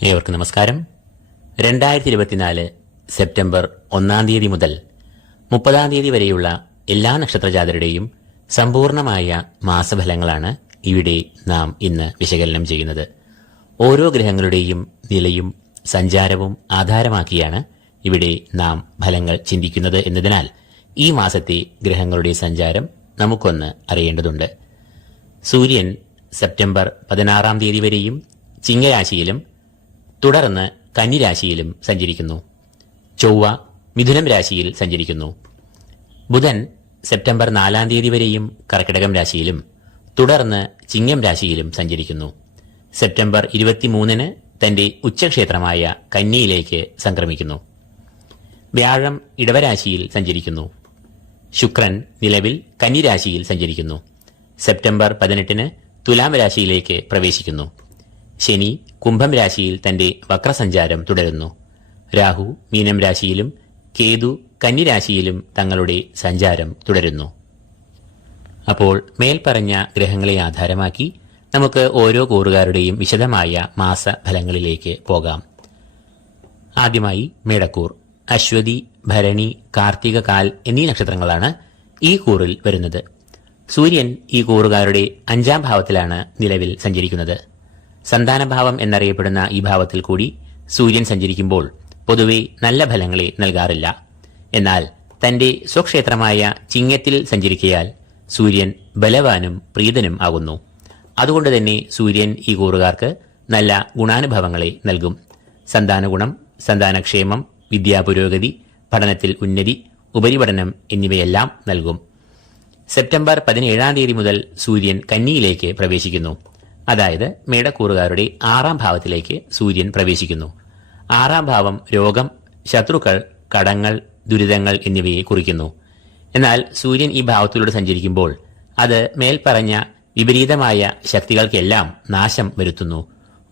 ഏവർക്കും നമസ്കാരം. 2024 സെപ്റ്റംബർ 1 മുതൽ 30 വരെയുള്ള എല്ലാ നക്ഷത്രജാതരുടെയും സമ്പൂർണമായ മാസഫലങ്ങളാണ് ഇവിടെ നാം ഇന്ന് വിശകലനം ചെയ്യുന്നത്. ഓരോ ഗ്രഹങ്ങളുടെയും നിലയും സഞ്ചാരവും ആധാരമാക്കിയാണ് ഇവിടെ നാം ഫലങ്ങൾ ചിന്തിക്കുന്നത് എന്നതിനാൽ ഈ മാസത്തെ ഗ്രഹങ്ങളുടെ സഞ്ചാരം നമുക്കൊന്ന് അറിയേണ്ടതുണ്ട്. സൂര്യൻ സെപ്റ്റംബർ 16 വരെയും ചിങ്ങരാശിയിലും തുടർന്ന് കന്നിരാശിയിലും സഞ്ചരിക്കുന്നു. ചൊവ്വ മിഥുനം രാശിയിൽ സഞ്ചരിക്കുന്നു. ബുധൻ സെപ്റ്റംബർ 4 വരെയും കർക്കിടകം രാശിയിലും തുടർന്ന് ചിങ്ങം രാശിയിലും സഞ്ചരിക്കുന്നു. സെപ്റ്റംബർ 23 തന്റെ ഉച്ചക്ഷേത്രമായ കന്നിയിലേക്ക് സംക്രമിക്കുന്നു. വ്യാഴം ഇടവരാശിയിൽ സഞ്ചരിക്കുന്നു. ശുക്രൻ നിലവിൽ കന്നിരാശിയിൽ സഞ്ചരിക്കുന്നു. സെപ്റ്റംബർ 18 തുലാം രാശിയിലേക്ക് പ്രവേശിക്കുന്നു. ശനി കുംഭം രാശിയിൽ തന്റെ വക്രസഞ്ചാരം തുടരുന്നു. രാഹു മീനം രാശിയിലും കേതു കന്നിരാശിയിലും തങ്ങളുടെ സഞ്ചാരം തുടരുന്നു. അപ്പോൾ മേൽപ്പറഞ്ഞ ഗ്രഹങ്ങളെ ആധാരമാക്കി നമുക്ക് ഓരോ കൂറുകാരുടെയും വിശദമായ മാസഫലങ്ങളിലേക്ക് പോകാം. ആദ്യമായി മേടക്കൂർ. അശ്വതി, ഭരണി, കാർത്തിക, കാൽ എന്നീ നക്ഷത്രങ്ങളാണ് ഈ കൂറിൽ വരുന്നത്. സൂര്യൻ ഈ കൂറുകാരുടെ 5-ാം ഭാവത്തിലാണ് നിലവിൽ സഞ്ചരിക്കുന്നത്. സന്താനഭാവം എന്നറിയപ്പെടുന്ന ഈ ഭാവത്തിൽ കൂടി സൂര്യൻ സഞ്ചരിക്കുമ്പോൾ പൊതുവെ നല്ല ഫലങ്ങളെ നൽകാറില്ല. എന്നാൽ തന്റെ സ്വക്ഷേത്രമായ ചിങ്ങത്തിൽ സഞ്ചരിക്കയാൽ സൂര്യൻ ബലവാനും പ്രീതനും ആകുന്നു. അതുകൊണ്ട് തന്നെ സൂര്യൻ ഈ കൂറുകാർക്ക് നല്ല ഗുണാനുഭവങ്ങളെ നൽകും. സന്താനഗുണം, സന്താനക്ഷേമം, വിദ്യാപുരോഗതി, പഠനത്തിൽ ഉന്നതി, ഉപരിപഠനം എന്നിവയെല്ലാം നൽകും. സെപ്റ്റംബർ 17 മുതൽ സൂര്യൻ കന്നിയിലേക്ക് പ്രവേശിക്കുന്നു. അതായത് മേടക്കൂറുകാരുടെ 6-ാം ഭാവത്തിലേക്ക് സൂര്യൻ പ്രവേശിക്കുന്നു. 6-ാം ഭാവം രോഗം, ശത്രുക്കൾ, കടങ്ങൾ, ദുരിതങ്ങൾ എന്നിവയെ കുറിക്കുന്നു. എന്നാൽ സൂര്യൻ ഈ ഭാവത്തിലൂടെ സഞ്ചരിക്കുമ്പോൾ അത് മേൽപ്പറഞ്ഞ വിപരീതമായ ശക്തികൾക്കെല്ലാം നാശം വരുത്തുന്നു.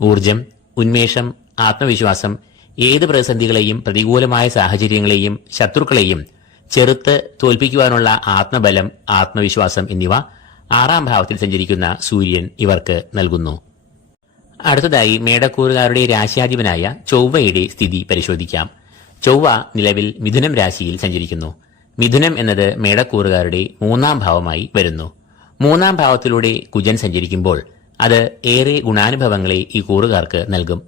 ഊർജം, ഉന്മേഷം, ആത്മവിശ്വാസം, ഏത് പ്രതിസന്ധികളെയും പ്രതികൂലമായ സാഹചര്യങ്ങളെയും ശത്രുക്കളെയും ചെറുത്ത് തോൽപ്പിക്കുവാനുള്ള ആത്മബലം, ആത്മവിശ്വാസം എന്നിവ 6-ാം ഭാവത്തിൽ സഞ്ചരിക്കുന്ന സൂര്യൻ ഇവർക്ക് നൽകുന്നു. അടുത്തതായി മേടക്കൂറുകാരുടെ രാശ്യാധിപനായ ചൊവ്വയുടെ സ്ഥിതി പരിശോധിക്കാം. ചൊവ്വ നിലവിൽ മിഥുനം രാശിയിൽ സഞ്ചരിക്കുന്നു. മിഥുനം എന്നത് മേടക്കൂറുകാരുടെ 3-ാം ഭാവമായി വരുന്നു. 3-ാം ഭാവത്തിലൂടെ കുജൻ സഞ്ചരിക്കുമ്പോൾ അത് ഏറെ ഗുണാനുഭവങ്ങളെ ഈ കൂറുകാർക്ക് നൽകും.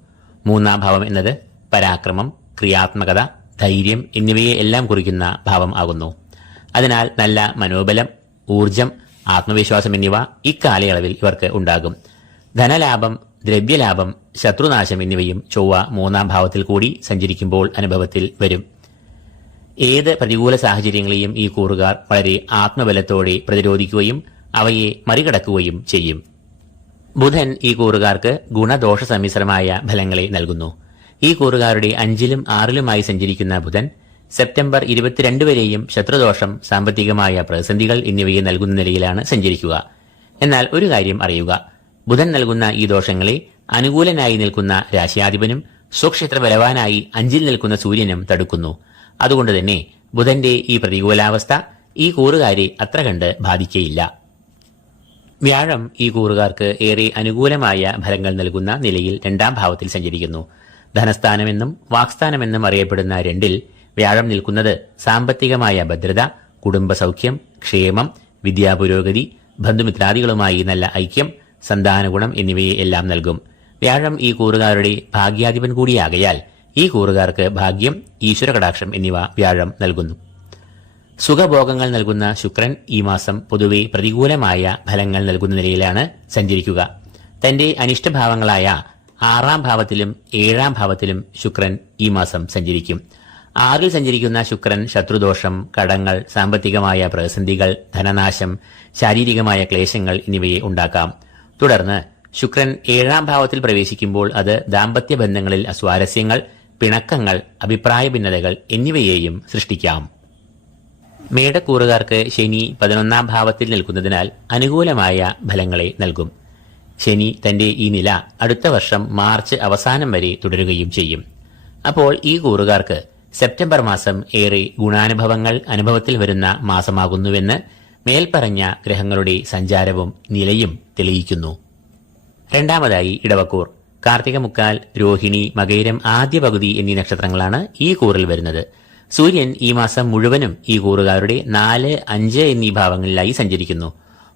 3-ാം ഭാവം എന്നത് പരാക്രമം, ക്രിയാത്മകത, ധൈര്യം എന്നിവയെ എല്ലാം കുറിക്കുന്ന ഭാവം ആകുന്നു. അതിനാൽ നല്ല മനോബലം, ഊർജം, ആത്മവിശ്വാസം എന്നിവ ഇക്കാലയളവിൽ ഇവർക്ക് ഉണ്ടാകും. ധനലാഭം, ദ്രവ്യലാഭം, ശത്രുനാശം എന്നിവയും ചൊവ്വ 3-ാം ഭാവത്തിൽ കൂടി സഞ്ചരിക്കുമ്പോൾ അനുഭവത്തിൽ വരും. ഏത് പ്രതികൂല സാഹചര്യങ്ങളെയും ഈ കൂറുകാർ വളരെ ആത്മബലത്തോടെ പ്രതിരോധിക്കുകയും അവയെ മറികടക്കുകയും ചെയ്യും. ബുധൻ ഈ കൂറുകാർക്ക് ഗുണദോഷ സമ്മിശ്രമായ ഫലങ്ങളെ നൽകുന്നു. ഈ കൂറുകാരുടെ 5-ലും 6-ലുമായി സഞ്ചരിക്കുന്ന ബുധൻ സെപ്റ്റംബർ 22 വരെയും ശത്രുദോഷം, സാമ്പത്തികമായ പ്രതിസന്ധികൾ എന്നിവയെ നൽകുന്ന നിലയിലാണ് സഞ്ചരിക്കുക. എന്നാൽ ഒരു കാര്യം അറിയുക, ബുധൻ നൽകുന്ന ഈ ദോഷങ്ങളെ അനുകൂലനായി നിൽക്കുന്ന രാശ്യാധിപനും സ്വക്ഷേത്ര ബലവാനായി 5-ൽ നിൽക്കുന്ന സൂര്യനും തടുക്കുന്നു. അതുകൊണ്ട് തന്നെ ബുധന്റെ ഈ പ്രതികൂലാവസ്ഥ ഈ കൂറുകാരെ അത്ര കണ്ട് ബാധിക്കയില്ല. വ്യാഴം ഈ കൂറുകാർക്ക് ഏറെ അനുകൂലമായ ഫലങ്ങൾ നൽകുന്ന നിലയിൽ 2-ാം ഭാവത്തിൽ സഞ്ചരിക്കുന്നു. ധനസ്ഥാനമെന്നും വാക്സ്ഥാനമെന്നും അറിയപ്പെടുന്ന 2-ൽ വ്യാഴം നിൽക്കുന്നത് സാമ്പത്തികമായ ഭദ്രത, കുടുംബസൗഖ്യം, ക്ഷേമം, വിദ്യാപുരോഗതി, ബന്ധുമിത്രാദികളുമായി നല്ല ഐക്യം, സന്താനഗുണം എന്നിവയെ എല്ലാം നൽകും. വ്യാഴം ഈ കൂറുകാരുടെ ഭാഗ്യാധിപൻ കൂടിയാകയാൽ ഈ കൂറുകാർക്ക് ഭാഗ്യം, ഈശ്വരകടാക്ഷം എന്നിവ വ്യാഴം നൽകുന്നു. സുഖഭോഗങ്ങൾ നൽകുന്ന ശുക്രൻ ഈ മാസം പൊതുവെ പ്രതികൂലമായ ഫലങ്ങൾ നൽകുന്ന നിലയിലാണ് സഞ്ചരിക്കുക. തന്റെ അനിഷ്ടഭാവങ്ങളായ 6-ാം ഭാവത്തിലും 7-ാം ഭാവത്തിലും ശുക്രൻ ഈ മാസം സഞ്ചരിക്കും. 6-ൽ സഞ്ചരിക്കുന്ന ശുക്രൻ ശത്രുദോഷം, കടങ്ങൾ, സാമ്പത്തികമായ പ്രതിസന്ധികൾ, ധനനാശം, ശാരീരികമായ ക്ലേശങ്ങൾ എന്നിവയെ ഉണ്ടാക്കാം. തുടർന്ന് ശുക്രൻ 7-ാം ഭാവത്തിൽ പ്രവേശിക്കുമ്പോൾ അത് ദാമ്പത്യ ബന്ധങ്ങളിൽ അസ്വാരസ്യങ്ങൾ, പിണക്കങ്ങൾ, അഭിപ്രായ ഭിന്നതകൾ എന്നിവയെയും സൃഷ്ടിക്കാം. മേടക്കൂറുകാർക്ക് ശനി 11-ാം ഭാവത്തിൽ നിൽക്കുന്നതിനാൽ അനുകൂലമായ ഫലങ്ങളെ നൽകും. ശനി തന്റെ ഈ നില അടുത്ത വർഷം മാർച്ച് അവസാനം വരെ തുടരുകയും ചെയ്യും. അപ്പോൾ ഈ കൂറുകാർക്ക് സെപ്റ്റംബർ മാസം ഏറെ ഗുണാനുഭവങ്ങൾ അനുഭവത്തിൽ വരുന്ന മാസമാകുന്നുവെന്ന് മേൽപ്പറഞ്ഞ ഗ്രഹങ്ങളുടെ സഞ്ചാരവും നിലയും തെളിയിക്കുന്നു. രണ്ടാമതായി ഇടവക്കൂർ. കാർത്തിക മുക്കാൽ, രോഹിണി, മകയിരം ആദ്യ പകുതി എന്നീ നക്ഷത്രങ്ങളാണ് ഈ കൂറിൽ വരുന്നത്. സൂര്യൻ ഈ മാസം മുഴുവനും ഈ കൂറുകാരുടെ 4, 5 എന്നീ ഭാവങ്ങളിലായി സഞ്ചരിക്കുന്നു.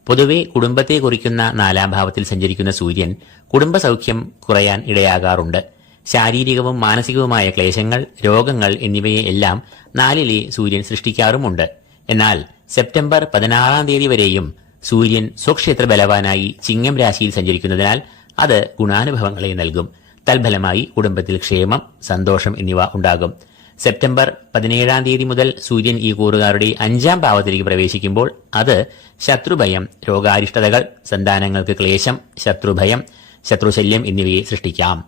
പൊതുവെ കുടുംബത്തെ കുറിക്കുന്ന 4-ാം ഭാവത്തിൽ സഞ്ചരിക്കുന്ന സൂര്യൻ കുടുംബസൗഖ്യം കുറയാൻ ഇടയാകാറുണ്ട്. ശാരീരികവും മാനസികവുമായ ക്ലേശങ്ങൾ, രോഗങ്ങൾ എന്നിവയെ എല്ലാം 4-ലെ സൂര്യൻ സൃഷ്ടിക്കാറുമുണ്ട്. എന്നാൽ സെപ്റ്റംബർ 16-ാം തീയതി വരെയും സൂര്യൻ സ്വക്ഷേത്ര ബലവാനായി ചിങ്ങം രാശിയിൽ സഞ്ചരിക്കുന്നതിനാൽ അത് ഗുണാനുഭവങ്ങളെ നൽകും. തൽഫലമായി കുടുംബത്തിൽ ക്ഷേമം, സന്തോഷം എന്നിവ ഉണ്ടാകും. സെപ്റ്റംബർ 17-ാം തീയതി മുതൽ സൂര്യൻ ഈ കൂറുകാരുടെ 5-ാം ഭാവത്തിലേക്ക് പ്രവേശിക്കുമ്പോൾ അത് ശത്രുഭയം, രോഗാരിഷ്ടതകൾ, സന്താനങ്ങൾക്ക് ക്ലേശം, ശത്രുഭയം, ശത്രുശല്യം എന്നിവയെ സൃഷ്ടിക്കാം.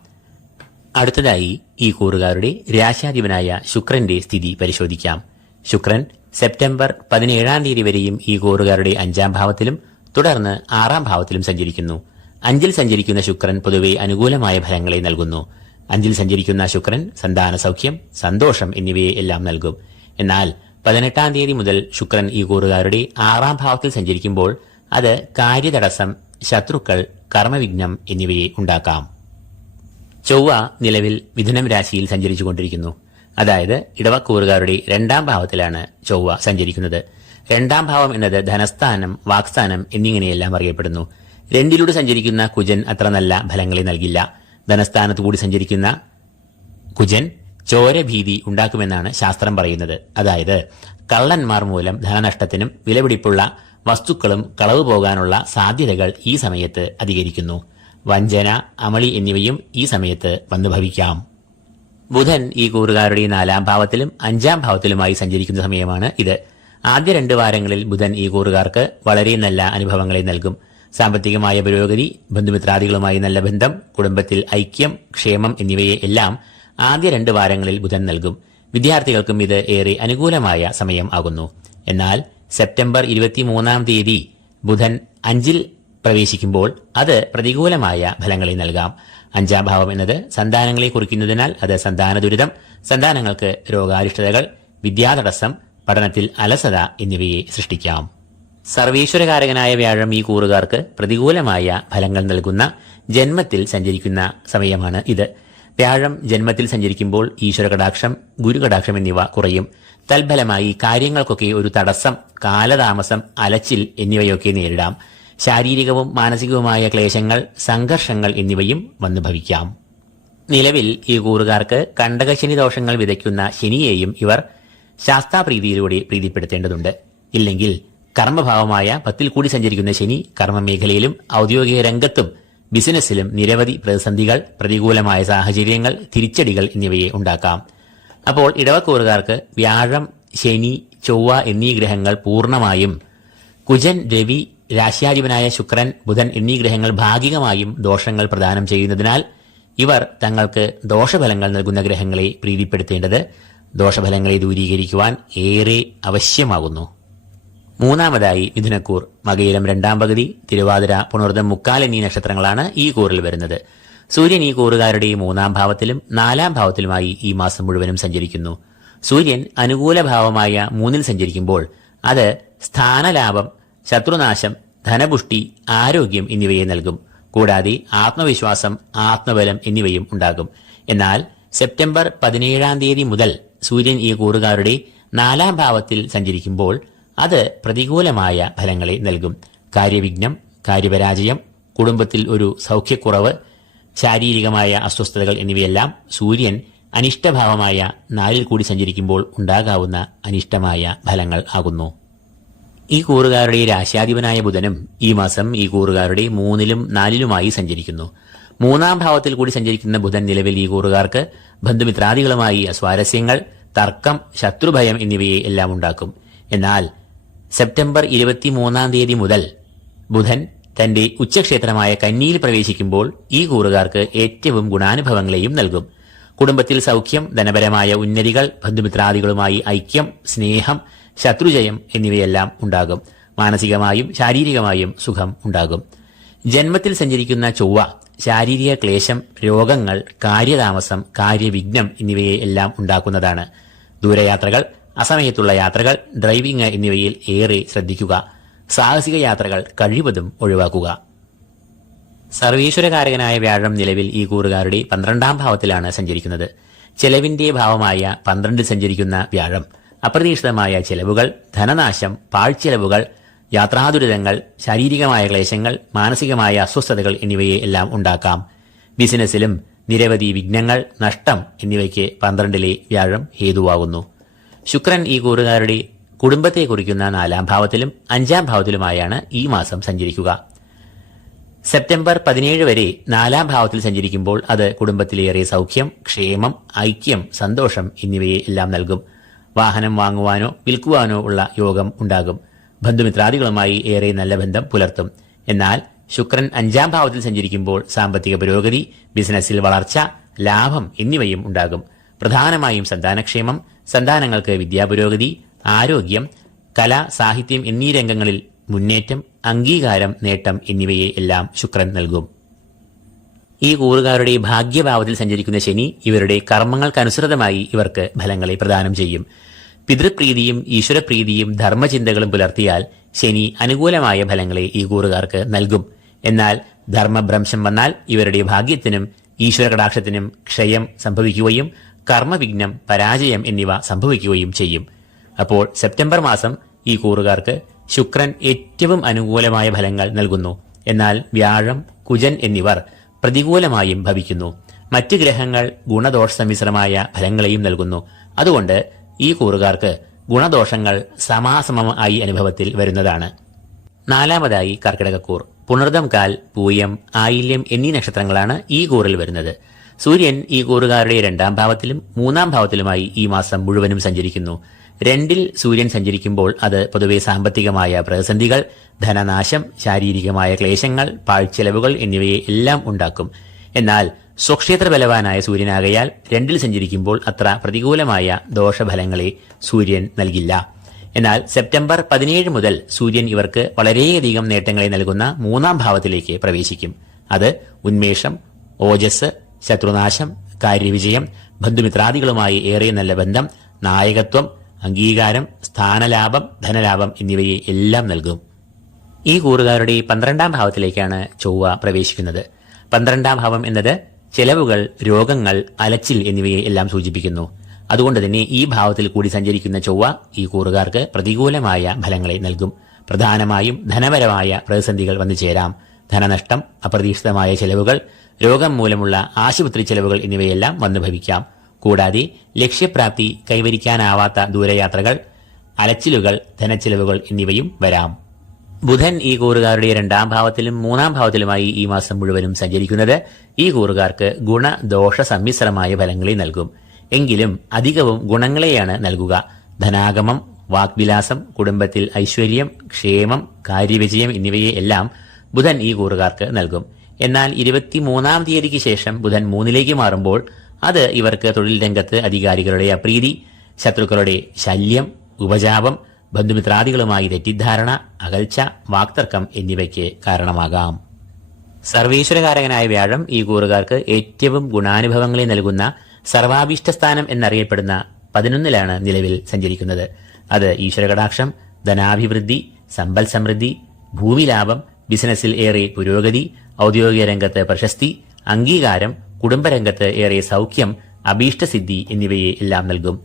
അടുത്തതായി ഈ കൂറുകാരുടെ രാശാധിപനായ ശുക്രന്റെ സ്ഥിതി പരിശോധിക്കാം. ശുക്രൻ സെപ്റ്റംബർ 17-ാം തീയതി വരെയും ഈ കൂറുകാരുടെ 5-ാം ഭാവത്തിലും തുടർന്ന് 6-ാം ഭാവത്തിലും സഞ്ചരിക്കുന്നു. 5-ൽ സഞ്ചരിക്കുന്ന ശുക്രൻ പൊതുവെ അനുകൂലമായ ഫലങ്ങളെ നൽകുന്നു. 5-ൽ സഞ്ചരിക്കുന്ന ശുക്രൻ സന്താന സൗഖ്യം, സന്തോഷം എന്നിവയെ എല്ലാം നൽകും. എന്നാൽ 18-ാം തീയതി മുതൽ ശുക്രൻ ഈ കൂറുകാരുടെ 6-ാം ഭാവത്തിൽ സഞ്ചരിക്കുമ്പോൾ അത് കാര്യതടസ്സം, ശത്രുക്കൾ, കർമ്മവിഘ്നം എന്നിവയെ ഉണ്ടാക്കാം. ചൊവ്വ നിലവിൽ മിഥുനം രാശിയിൽ സഞ്ചരിച്ചുകൊണ്ടിരിക്കുന്നു. അതായത് ഇടവക്കൂറുകാരുടെ 2-ാം ഭാവത്തിലാണ് ചൊവ്വ സഞ്ചരിക്കുന്നത്. 2-ാം ഭാവം എന്നത് ധനസ്ഥാനം, വാക്സ്ഥാനം എന്നിങ്ങനെയെല്ലാം അറിയപ്പെടുന്നു. 2-ലൂടെ സഞ്ചരിക്കുന്ന കുജൻ അത്ര നല്ല ഫലങ്ങളെ നൽകില്ല. ധനസ്ഥാനത്തുകൂടി സഞ്ചരിക്കുന്ന കുജൻ ചോരഭീതി ഉണ്ടാക്കുമെന്നാണ് ശാസ്ത്രം പറയുന്നത്. അതായത് കള്ളന്മാർ മൂലം ധനനഷ്ടത്തിനും വിലപിടിപ്പുള്ള വസ്തുക്കളും കളവ് പോകാനുള്ള സാധ്യതകൾ ഈ സമയത്ത് അധികരിക്കുന്നു. വഞ്ചന, അമളി എന്നിവയും ഈ സമയത്ത് വന്നു ഭവിക്കാം. ബുധൻ ഈ കൂറുകാരുടെ 4-ാം ഭാവത്തിലും 5-ാം ഭാവത്തിലുമായി സഞ്ചരിക്കുന്ന സമയമാണ് ഇത്. ആദ്യ 2 വാരങ്ങളിൽ ബുധൻ ഈ കൂറുകാർക്ക് വളരെ നല്ല അനുഭവങ്ങളെ നൽകും. സാമ്പത്തികമായ പുരോഗതി, ബന്ധുമിത്രാദികളുമായി നല്ല ബന്ധം, കുടുംബത്തിൽ ഐക്യം, ക്ഷേമം എന്നിവയെ എല്ലാം ആദ്യ 2 വാരങ്ങളിൽ ബുധൻ നൽകും. വിദ്യാർത്ഥികൾക്കും ഇത് ഏറെ അനുകൂലമായ സമയം ആകുന്നു. എന്നാൽ സെപ്റ്റംബർ 23-ാം തീയതി ബുധൻ 5-ൽ പ്രവേശിക്കുമ്പോൾ അത് പ്രതികൂലമായ ഫലങ്ങളെ നൽകാം. 5-ാം ഭാവം എന്നത് സന്താനങ്ങളെ കുറിക്കുന്നതിനാൽ അത് സന്താന ദുരിതം, സന്താനങ്ങൾക്ക് രോഗാരിഷ്ടതകൾ, വിദ്യാതടസ്സം, പഠനത്തിൽ അലസത എന്നിവയെ സൃഷ്ടിക്കാം. സർവീശ്വരകാരകനായ വ്യാഴം ഈ കൂറുകാർക്ക് പ്രതികൂലമായ ഫലങ്ങൾ നൽകുന്ന ജന്മത്തിൽ സഞ്ചരിക്കുന്ന സമയമാണ് ഇത്. വ്യാഴം ജന്മത്തിൽ സഞ്ചരിക്കുമ്പോൾ ഈശ്വരകടാക്ഷം, ഗുരുകടാക്ഷം എന്നിവ കുറയും. തൽഫലമായി കാര്യങ്ങൾക്കൊക്കെ ഒരു തടസ്സം, കാലതാമസം, അലച്ചിൽ എന്നിവയൊക്കെ നേരിടാം. ശാരീരികവും മാനസികവുമായ ക്ലേശങ്ങൾ, സംഘർഷങ്ങൾ എന്നിവയും വന്നു ഭവിക്കാം. നിലവിൽ ഈ കൂറുകാർക്ക് കണ്ടകശനി ദോഷങ്ങൾ വിതയ്ക്കുന്ന ശനിയെയും ഇവർ ശാസ്താപ്രീതിയിലൂടെ പ്രീതിപ്പെടുത്തേണ്ടതുണ്ട്. ഇല്ലെങ്കിൽ കർമ്മഭാവമായ 10-ൽ കൂടി സഞ്ചരിക്കുന്ന ശനി കർമ്മമേഖലയിലും ഔദ്യോഗിക രംഗത്തും ബിസിനസ്സിലും നിരവധി പ്രതിസന്ധികൾ, പ്രതികൂലമായ സാഹചര്യങ്ങൾ, തിരിച്ചടികൾ എന്നിവയെ ഉണ്ടാക്കാം. അപ്പോൾ ഇടവക്കൂറുകാർക്ക് വ്യാഴം, ശനി, ചൊവ്വ എന്നീ ഗ്രഹങ്ങൾ പൂർണ്ണമായും, കുജൻ, രവി, രാശ്യാധിപനായ ശുക്രൻ, ബുധൻ എന്നീ ഗ്രഹങ്ങൾ ഭാഗികമായും ദോഷങ്ങൾ പ്രദാനം ചെയ്യുന്നതിനാൽ ഇവർ തങ്ങൾക്ക് ദോഷഫലങ്ങൾ നൽകുന്ന ഗ്രഹങ്ങളെ പ്രീതിപ്പെടുത്തേണ്ടത് ദോഷഫലങ്ങളെ ദൂരീകരിക്കുവാൻ ഏറെ ആവശ്യമാകുന്നു. മൂന്നാമതായി മിഥുനക്കൂർ. മകയിരം 2-ാം പകുതി, തിരുവാതിര, പുണർദം, മുക്കാൽ എന്നീ നക്ഷത്രങ്ങളാണ് ഈ കൂറിൽ വരുന്നത്. സൂര്യൻ ഈ കൂറുകാരുടെ 3-ാം ഭാവത്തിലും 4-ാം ഭാവത്തിലുമായി ഈ മാസം മുഴുവനും സഞ്ചരിക്കുന്നു. സൂര്യൻ അനുകൂല ഭാവമായ 3-ൽ സഞ്ചരിക്കുമ്പോൾ അത് സ്ഥാനലാഭം, ശത്രുനാശം, ധനപുഷ്ടി, ആരോഗ്യം എന്നിവയെ നൽകും. കൂടാതെ ആത്മവിശ്വാസം, ആത്മബലം എന്നിവയും ഉണ്ടാകും. എന്നാൽ സെപ്റ്റംബർ 17-ാം തീയതി മുതൽ സൂര്യൻ ഈ കൂറുകാരുടെ 4-ാം ഭാവത്തിൽ സഞ്ചരിക്കുമ്പോൾ അത് പ്രതികൂലമായ ഫലങ്ങളെ നൽകും. കാര്യവിഘ്നം, കാര്യപരാജയം, കുടുംബത്തിൽ ഒരു സൗഖ്യക്കുറവ്, ശാരീരികമായ അസ്വസ്ഥതകൾ എന്നിവയെല്ലാം സൂര്യൻ അനിഷ്ടഭാവമായ 4-ൽ കൂടി സഞ്ചരിക്കുമ്പോൾ ഉണ്ടാകാവുന്ന അനിഷ്ടമായ ഫലങ്ങൾ ആകുന്നു. ഈ കൂറുകാരുടെ രാശ്യാധിപനായ ബുധനും ഈ മാസം ഈ കൂറുകാരുടെ 3-ലും 4-ലുമായി സഞ്ചരിക്കുന്നു. 3-ാം ഭാവത്തിൽ കൂടി സഞ്ചരിക്കുന്ന ബുധൻ നിലവിൽ ഈ കൂറുകാർക്ക് ബന്ധുമിത്രാദികളുമായി അസ്വാരസ്യങ്ങൾ, തർക്കം, ശത്രുഭയം എന്നിവയെ എല്ലാം ഉണ്ടാക്കും. എന്നാൽ സെപ്റ്റംബർ 23-ാം തീയതി മുതൽ ബുധൻ തന്റെ ഉച്ചക്ഷേത്രമായ കന്നിയിൽ പ്രവേശിക്കുമ്പോൾ ഈ കൂറുകാർക്ക് ഏറ്റവും ഗുണാനുഭവങ്ങളെയും നൽകും. കുടുംബത്തിൽ സൗഖ്യം, ധനപരമായ ഉന്നതികൾ, ബന്ധുമിത്രാദികളുമായി ഐക്യം, സ്നേഹം, ശത്രുജയം എന്നിവയെല്ലാം ഉണ്ടാകും. മാനസികമായും ശാരീരികമായും സുഖം ഉണ്ടാകും. ജന്മത്തിൽ സഞ്ചരിക്കുന്ന ചൊവ്വ ശാരീരിക ക്ലേശം, രോഗങ്ങൾ, കാര്യതാമസം, കാര്യവിഘ്നം എന്നിവയെ എല്ലാം ഉണ്ടാക്കുന്നതാണ്. ദൂരയാത്രകൾ, അസമയത്തുള്ള യാത്രകൾ, ഡ്രൈവിംഗ് എന്നിവയിൽ ഏറെ ശ്രദ്ധിക്കുക. സാഹസിക യാത്രകൾ കഴിവതും ഒഴിവാക്കുക. സർവീശ്വരകാരകനായ വ്യാഴം നിലവിൽ ഈ കൂറുകാരുടെ 12ാം ഭാവത്തിലാണ് സഞ്ചരിക്കുന്നത്. ചെലവിന്റെ ഭാവമായ 12ൽ സഞ്ചരിക്കുന്ന വ്യാഴം അപ്രതീക്ഷിതമായ ചെലവുകൾ, ധനനാശം, പാഴ്ചെലവുകൾ, യാത്രാദുരിതങ്ങൾ, ശാരീരികമായ ക്ലേശങ്ങൾ, മാനസികമായ അസ്വസ്ഥതകൾ എന്നിവയെ എല്ലാം ഉണ്ടാക്കാം. ബിസിനസ്സിലും നിരവധി വിഘ്നങ്ങൾ, നഷ്ടം എന്നിവയ്ക്ക് 12ലെ വ്യാഴം ഹേതുവാകുന്നു. ശുക്രൻ ഈ കൂറുകാരുടെ കുടുംബത്തെ കുറിക്കുന്ന 4ാം ഭാവത്തിലും 5ാം ഭാവത്തിലുമായാണ് ഈ മാസം സഞ്ചരിക്കുക. സെപ്റ്റംബർ 17 വരെ 4ാം ഭാവത്തിൽ സഞ്ചരിക്കുമ്പോൾ അത് കുടുംബത്തിലേറെ സൗഖ്യം, ക്ഷേമം, ഐക്യം, സന്തോഷം എന്നിവയെ എല്ലാം നൽകും. വാഹനം വാങ്ങുവാനോ വിൽക്കുവാനോ ഉള്ള യോഗം ഉണ്ടാകും. ബന്ധുമിത്രാദികളുമായി ഏറെ നല്ല ബന്ധം പുലർത്തും. എന്നാൽ ശുക്രൻ 5ാം ഭാവത്തിൽ സഞ്ചരിക്കുമ്പോൾ സാമ്പത്തിക പുരോഗതി, ബിസിനസ്സിൽ വളർച്ച, ലാഭം എന്നിവയും ഉണ്ടാകും. പ്രധാനമായും സന്താനക്ഷേമം, സന്താനങ്ങൾക്ക് വിദ്യാപുരോഗതി, ആരോഗ്യം, കല, സാഹിത്യം എന്നീ രംഗങ്ങളിൽ മുന്നേറ്റം, അംഗീകാരം, നേട്ടം എന്നിവയെ എല്ലാം ശുക്രൻ നൽകും. ഈ കൂറുകാരുടെ ഭാഗ്യഭാവത്തിൽ സഞ്ചരിക്കുന്ന ശനി ഇവരുടെ കർമ്മങ്ങൾക്കനുസൃതമായി ഇവർക്ക് ഫലങ്ങളെ പ്രദാനം ചെയ്യും. പിതൃപ്രീതിയും ഈശ്വരപ്രീതിയും ധർമ്മചിന്തകളും പുലർത്തിയാൽ ശനി അനുകൂലമായ ഫലങ്ങളെ ഈ കൂറുകാർക്ക് നൽകും. എന്നാൽ ധർമ്മഭ്രംശം വന്നാൽ ഇവരുടെ ഭാഗ്യത്തിനും ഈശ്വരകടാക്ഷത്തിനും ക്ഷയം സംഭവിക്കുകയും കർമ്മവിഘ്നം, പരാജയം എന്നിവ സംഭവിക്കുകയും ചെയ്യും. അപ്പോൾ സെപ്റ്റംബർ മാസം ഈ കൂറുകാർക്ക് ശുക്രൻ ഏറ്റവും അനുകൂലമായ ഫലങ്ങൾ നൽകുന്നു. എന്നാൽ വ്യാഴം, കുജൻ എന്നിവർ പ്രതികൂലമായും ഭവിക്കുന്നു. മറ്റ് ഗ്രഹങ്ങൾ ഗുണദോഷ സമ്മിശ്രമായ ഫലങ്ങളെയും നൽകുന്നു. അതുകൊണ്ട് ഈ കൂറുകാർക്ക് ഗുണദോഷങ്ങൾ സമാസമമായി അനുഭവത്തിൽ വരുന്നതാണ്. 4ാമതായി കർക്കിടകക്കൂർ. പുണർദം കാൽ, പൂയം, ആയില്യം എന്നീ നക്ഷത്രങ്ങളാണ് ഈ കൂറിൽ വരുന്നത്. സൂര്യൻ ഈ കൂറുകാരുടെ 2ാം ഭാവത്തിലും 3ാം ഭാവത്തിലുമായി ഈ മാസം മുഴുവനും സഞ്ചരിക്കുന്നു. 2ൽ സൂര്യൻ സഞ്ചരിക്കുമ്പോൾ അത് പൊതുവെ സാമ്പത്തികമായ പ്രതിസന്ധികൾ, ധനനാശം, ശാരീരികമായ ക്ലേശങ്ങൾ, പാഴ്ചെലവുകൾ എന്നിവയെ എല്ലാം ഉണ്ടാക്കും. എന്നാൽ സ്വക്ഷേത്ര ബലവാനായ സൂര്യനാകയാൽ 2ൽ സഞ്ചരിക്കുമ്പോൾ അത്ര പ്രതികൂലമായ ദോഷഫലങ്ങളെ സൂര്യൻ നൽകില്ല. എന്നാൽ സെപ്റ്റംബർ 17 മുതൽ സൂര്യൻ ഇവർക്ക് വളരെയധികം നേട്ടങ്ങളെ നൽകുന്ന 3ാം ഭാവത്തിലേക്ക് പ്രവേശിക്കും. അത് ഉന്മേഷം, ഓജസ്, ശത്രുനാശം, കാര്യവിജയം, ബന്ധുമിത്രാദികളുമായി ഏറെ നല്ല ബന്ധം, നായകത്വം, അംഗീകാരം, സ്ഥാനലാഭം, ധനലാഭം എന്നിവയെ എല്ലാം നൽകും. ഈ കൂറുകാരുടെ 12ാം ഭാവത്തിലേക്കാണ് ചൊവ്വ പ്രവേശിക്കുന്നത്. 12ാം ഭാവം എന്നത് ചെലവുകൾ, രോഗങ്ങൾ, അലച്ചിൽ എന്നിവയെ എല്ലാം സൂചിപ്പിക്കുന്നു. അതുകൊണ്ട് തന്നെ ഈ ഭാവത്തിൽ കൂടി സഞ്ചരിക്കുന്ന ചൊവ്വ ഈ കൂറുകാർക്ക് പ്രതികൂലമായ ഫലങ്ങളെ നൽകും. പ്രധാനമായും ധനപരമായ പ്രതിസന്ധികൾ വന്നു ചേരാം. ധനനഷ്ടം, അപ്രതീക്ഷിതമായ ചെലവുകൾ, രോഗം മൂലമുള്ള ആശുപത്രി ചെലവുകൾ എന്നിവയെല്ലാം വന്നു ഭവിക്കാം. കൂടാതെ ലക്ഷ്യപ്രാപ്തി കൈവരിക്കാനാവാത്ത ദൂരയാത്രകൾ, അലച്ചിലുകൾ, ധനച്ചെലവുകൾ എന്നിവയും വരാം. ബുധൻ ഈ കൂറുകാരുടെ 2ാം ഭാവത്തിലും 3ാം ഭാവത്തിലുമായി ഈ മാസം മുഴുവനും സഞ്ചരിക്കുന്നത് ഈ കൂറുകാർക്ക് ഗുണദോഷ സമ്മിശ്രമായ ഫലങ്ങളെ നൽകും. എങ്കിലും അധികവും ഗുണങ്ങളെയാണ് നൽകുക. ധനാഗമം, വാഗ്വിലാസം, കുടുംബത്തിൽ ഐശ്വര്യം, ക്ഷേമം, കാര്യവിജയം എന്നിവയെ എല്ലാം ബുധൻ ഈ കൂറുകാർക്ക് നൽകും. എന്നാൽ 23ാം തീയതിക്ക് ശേഷം ബുധൻ 3ലേക്ക് മാറുമ്പോൾ അത് ഇവർക്ക് തൊഴിൽ രംഗത്ത് അധികാരികളുടെ അപ്രീതി, ശത്രുക്കളുടെ ശല്യം, ഉപജാപം, ബന്ധുമിത്രാദികളുമായി തെറ്റിദ്ധാരണ, അകൽച്ച, വാക്തർക്കം എന്നിവയ്ക്ക് കാരണമാകാം. സർവീശ്വരകാരകനായ വ്യാഴം ഈ കൂറുകാർക്ക് ഏറ്റവും ഗുണാനുഭവങ്ങളെ നൽകുന്ന സർവാഭീഷ്ടസ്ഥാനം എന്നറിയപ്പെടുന്ന 11ലാണ് നിലവിൽ സഞ്ചരിക്കുന്നത്. അത് ഈശ്വരകടാക്ഷം, ധനാഭിവൃദ്ധി, സമ്പൽ സമൃദ്ധി, ഭൂമിലാഭം, ബിസിനസ്സിൽ ഏറെ പുരോഗതി, ഔദ്യോഗിക രംഗത്ത് പ്രശസ്തി, അംഗീകാരം, കുടുംബരംഗത്ത് ഏറെ സൗഖ്യം, അഭീഷ്ടസിദ്ധി എന്നിവയെ എല്ലാം നൽകും.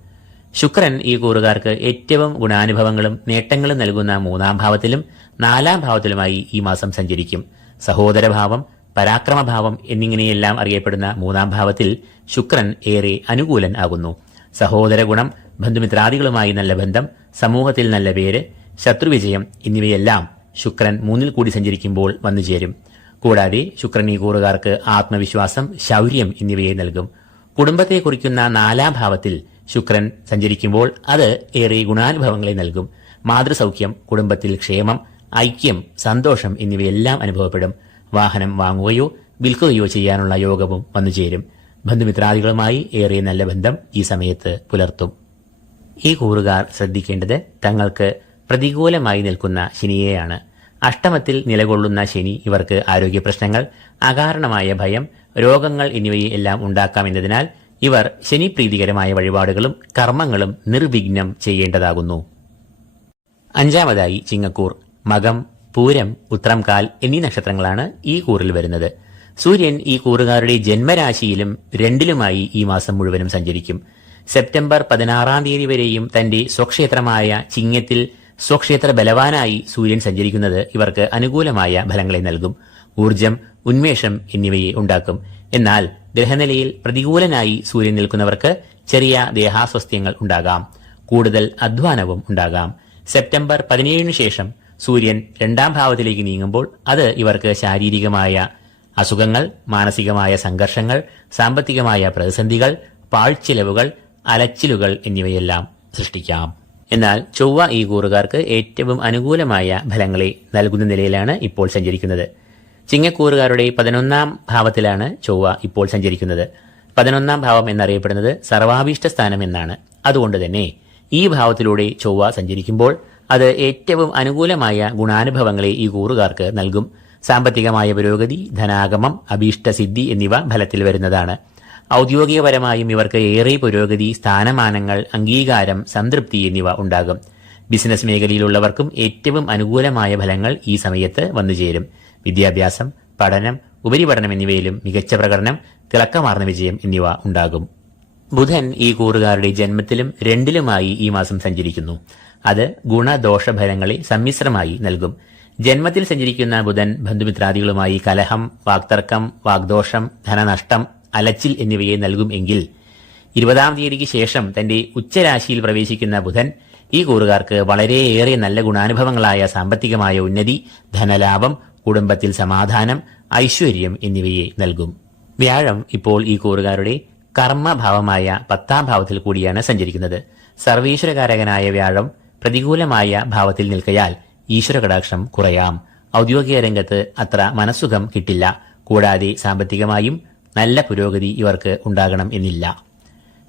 ശുക്രൻ ഈ കൂറുകാർക്ക് ഏറ്റവും ഗുണാനുഭവങ്ങളും നേട്ടങ്ങളും നൽകുന്ന 3ാം ഭാവത്തിലും 4ാം ഭാവത്തിലുമായി ഈ മാസം സഞ്ചരിക്കും. സഹോദരഭാവം, പരാക്രമഭാവം എന്നിങ്ങനെയെല്ലാം അറിയപ്പെടുന്ന 3ാം ഭാവത്തിൽ ശുക്രൻ ഏറെ അനുകൂലൻ ആകുന്നു. സഹോദര ഗുണം, ബന്ധുമിത്രാദികളുമായി നല്ല ബന്ധം, സമൂഹത്തിൽ നല്ല പേര്, ശത്രുവിജയം എന്നിവയെല്ലാം ശുക്രൻ 3ൽ കൂടി സഞ്ചരിക്കുമ്പോൾ വന്നുചേരും. കൂടാതെ ശുക്രൻ ഈ കൂറുകാർക്ക് ആത്മവിശ്വാസം, ശൗര്യം എന്നിവയെ നൽകും. കുടുംബത്തെ കുറിക്കുന്ന 4ാം ഭാവത്തിൽ ശുക്രൻ സഞ്ചരിക്കുമ്പോൾ അത് ഏറെ ഗുണാനുഭവങ്ങളെ നൽകും. മാതൃസൗഖ്യം, കുടുംബത്തിൽ ക്ഷേമം, ഐക്യം, സന്തോഷം എന്നിവയെല്ലാം അനുഭവപ്പെടും. വാഹനം വാങ്ങുകയോ വിൽക്കുകയോ ചെയ്യാനുള്ള യോഗവും വന്നുചേരും. ബന്ധുമിത്രാദികളുമായി ഏറെ നല്ല ബന്ധം ഈ സമയത്ത് പുലർത്തും. ഈ കൂറുകാർ ശ്രദ്ധിക്കേണ്ടത് തങ്ങൾക്ക് പ്രതികൂലമായി നിൽക്കുന്ന ശനിയെയാണ്. അഷ്ടമത്തിൽ നിലകൊള്ളുന്ന ശനി ഇവർക്ക് ആരോഗ്യ പ്രശ്നങ്ങൾ, അകാരണമായ ഭയം, രോഗങ്ങൾ എന്നിവയെ എല്ലാം ഉണ്ടാക്കാമെന്നതിനാൽ ഇവർ ശനിപ്രീതികരമായ വഴിപാടുകളും കർമ്മങ്ങളും നിർവിഘ്നം ചെയ്യേണ്ടതാകുന്നു. 5ാമതായി ചിങ്ങക്കൂർ. മകം, പൂരം, ഉത്രം കാൽ എന്നീ നക്ഷത്രങ്ങളാണ് ഈ കൂറിൽ വരുന്നത്. സൂര്യൻ ഈ കൂറുകാരുടെ ജന്മരാശിയിലും 2ലുമായി ഈ മാസം മുഴുവനും സഞ്ചരിക്കും. സെപ്റ്റംബർ 16 തീയതി വരെയും തന്റെ സ്വക്ഷേത്രമായ ചിങ്ങത്തിൽ സ്വക്ഷേത്ര ബലവാനായി സൂര്യൻ സഞ്ചരിക്കുന്നത് ഇവർക്ക് അനുകൂലമായ ഫലങ്ങളെ നൽകും. ഊർജം, ഉന്മേഷം എന്നിവയെ ഉണ്ടാക്കും. എന്നാൽ ഗ്രഹനിലയിൽ പ്രതികൂലനായി സൂര്യൻ നിൽക്കുന്നവർക്ക് ചെറിയ ദേഹാസ്വസ്ഥ്യങ്ങൾ ഉണ്ടാകാം. കൂടുതൽ അധ്വാനവും ഉണ്ടാകാം. സെപ്റ്റംബർ 17 ശേഷം സൂര്യൻ 2ാം ഭാവത്തിലേക്ക് നീങ്ങുമ്പോൾ അത് ഇവർക്ക് ശാരീരികമായ അസുഖങ്ങൾ, മാനസികമായ സംഘർഷങ്ങൾ, സാമ്പത്തികമായ പ്രതിസന്ധികൾ, പാഴ്ചിലവുകൾ, അലച്ചിലുകൾ എന്നിവയെല്ലാം സൃഷ്ടിക്കാം. എന്നാൽ ചൊവ്വ ഈ കൂറുകാർക്ക് ഏറ്റവും അനുകൂലമായ ഫലങ്ങളെ നൽകുന്ന നിലയിലാണ് ഇപ്പോൾ സഞ്ചരിക്കുന്നത്. ചിങ്ങക്കൂറുകാരുടെ 11ാം ഭാവത്തിലാണ് ചൊവ്വ ഇപ്പോൾ സഞ്ചരിക്കുന്നത്. 11ാം ഭാവം എന്നറിയപ്പെടുന്നത് സർവാഭീഷ്ട സ്ഥാനം എന്നാണ്. അതുകൊണ്ട് തന്നെ ഈ ഭാവത്തിലൂടെ ചൊവ്വ സഞ്ചരിക്കുമ്പോൾ അത് ഏറ്റവും അനുകൂലമായ ഗുണാനുഭവങ്ങളെ ഈ കൂറുകാർക്ക് നൽകും. സാമ്പത്തികമായ പുരോഗതി, ധനാഗമം, അഭീഷ്ടസിദ്ധി എന്നിവ ഫലത്തിൽ വരുന്നതാണ്. ഔദ്യോഗികപരമായും ഇവർക്ക് ഏറെ പുരോഗതി, സ്ഥാനമാനങ്ങൾ, അംഗീകാരം, സംതൃപ്തി എന്നിവ ഉണ്ടാകും. ബിസിനസ് മേഖലയിലുള്ളവർക്കും ഏറ്റവും അനുകൂലമായ ഫലങ്ങൾ ഈ സമയത്ത് വന്നുചേരും. വിദ്യാഭ്യാസം, പഠനം, ഉപരിപഠനം എന്നിവയിലും മികച്ച പ്രകടനം, തിളക്കമാർന്ന വിജയം എന്നിവ ഉണ്ടാകും. ബുധൻ ഈ കൂറുകാരുടെ ജന്മത്തിലും 2ലുമായി ഈ മാസം സഞ്ചരിക്കുന്നു. അത് ഗുണദോഷഫലങ്ങളെ സമ്മിശ്രമായി നൽകും. ജന്മത്തിൽ സഞ്ചരിക്കുന്ന ബുധൻ ബന്ധുമിത്രാദികളുമായി കലഹം, വാക്തർക്കം, വാഗ്ദോഷം, ധനനഷ്ടം, അലച്ചിൽ എന്നിവയെ നൽകും. എങ്കിൽ 20ാം തീയതിക്ക് ശേഷം തന്റെ ഉച്ചരാശിയിൽ പ്രവേശിക്കുന്ന ബുധൻ ഈ കൂറുകാർക്ക് വളരെയേറെ നല്ല ഗുണാനുഭവങ്ങളായ സാമ്പത്തികമായ ഉന്നതി, ധനലാഭം, കുടുംബത്തിൽ സമാധാനം, ഐശ്വര്യം എന്നിവയെ നൽകും. വ്യാഴം ഇപ്പോൾ ഈ കൂറുകാരുടെ കർമ്മഭാവമായ 10ാം ഭാവത്തിൽ കൂടിയാണ് സഞ്ചരിക്കുന്നത്. സർവീശ്വരകാരകനായ വ്യാഴം പ്രതികൂലമായ ഭാവത്തിൽ നിൽക്കയാൽ ഈശ്വര കടാക്ഷം കുറയാം. ഔദ്യോഗിക രംഗത്ത് അത്ര മനസ്സുഖം കിട്ടില്ല. കൂടാതെ സാമ്പത്തികമായും നല്ല പുരോഗതി ഇവർക്ക് ഉണ്ടാകണം എന്നില്ല.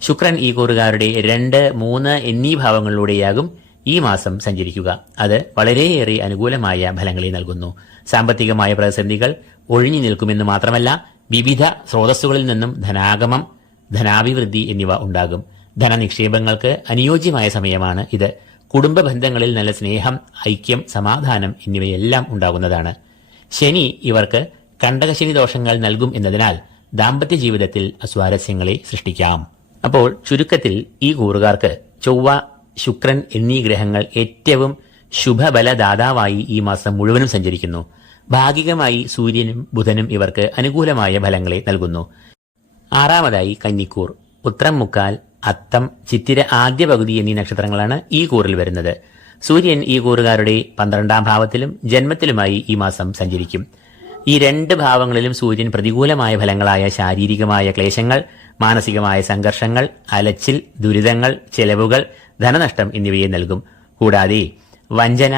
ശുക്രൻ ഈ കൂറുകാരുടെ 2, 3 എന്നീ ഭാവങ്ങളിലൂടെയാകും ഈ മാസം സഞ്ചരിക്കുക. അത് വളരെയേറെ അനുകൂലമായ ഫലങ്ങളെ നൽകുന്നു. സാമ്പത്തികമായ പ്രതിസന്ധികൾ ഒഴിഞ്ഞു നിൽക്കുമെന്ന് മാത്രമല്ല, വിവിധ സ്രോതസ്സുകളിൽ നിന്നും ധനാഗമം, ധനാഭിവൃദ്ധി എന്നിവ ഉണ്ടാകും. ധനനിക്ഷേപങ്ങൾക്ക് അനുയോജ്യമായ സമയമാണ് ഇത്. കുടുംബ ബന്ധങ്ങളിൽ നല്ല സ്നേഹം, ഐക്യം, സമാധാനം എന്നിവയെല്ലാം ഉണ്ടാകുന്നതാണ്. ശനി ഇവർക്ക് കണ്ടകശനി ദോഷങ്ങൾ നൽകും എന്നതിനാൽ ദാമ്പത്യ ജീവിതത്തിൽ അസ്വാരസ്യങ്ങളെ സൃഷ്ടിക്കാം. അപ്പോൾ ചുരുക്കത്തിൽ ഈ കൂറുകാർക്ക് ചൊവ്വ, ശുക്രൻ എന്നീ ഗ്രഹങ്ങൾ ഏറ്റവും ശുഭബലദാതാവായി ഈ മാസം മുഴുവനും സഞ്ചരിക്കുന്നു. ഭാഗികമായി സൂര്യനും ബുധനും ഇവർക്ക് അനുകൂലമായ ഫലങ്ങളെ നൽകുന്നു. 6ാമതായി കന്നിക്കൂർ. ഉത്രം മുക്കാൽ, അത്തം, ചിത്തിര ആദ്യ പകുതി എന്നീ നക്ഷത്രങ്ങളാണ് ഈ കൂറിൽ വരുന്നത്. സൂര്യൻ ഈ കൂറുകാരുടെ 12ാം ഭാവത്തിലും ജന്മത്തിലുമായി ഈ മാസം സഞ്ചരിക്കും. ഈ 2 ഭാവങ്ങളിലും സൂര്യൻ പ്രതികൂലമായ ഫലങ്ങളായ ശാരീരികമായ ക്ലേശങ്ങൾ, മാനസികമായ സംഘർഷങ്ങൾ, അലച്ചിൽ, ദുരിതങ്ങൾ, ചെലവുകൾ, ധനനഷ്ടം എന്നിവയെ നൽകും. കൂടാതെ വഞ്ചന,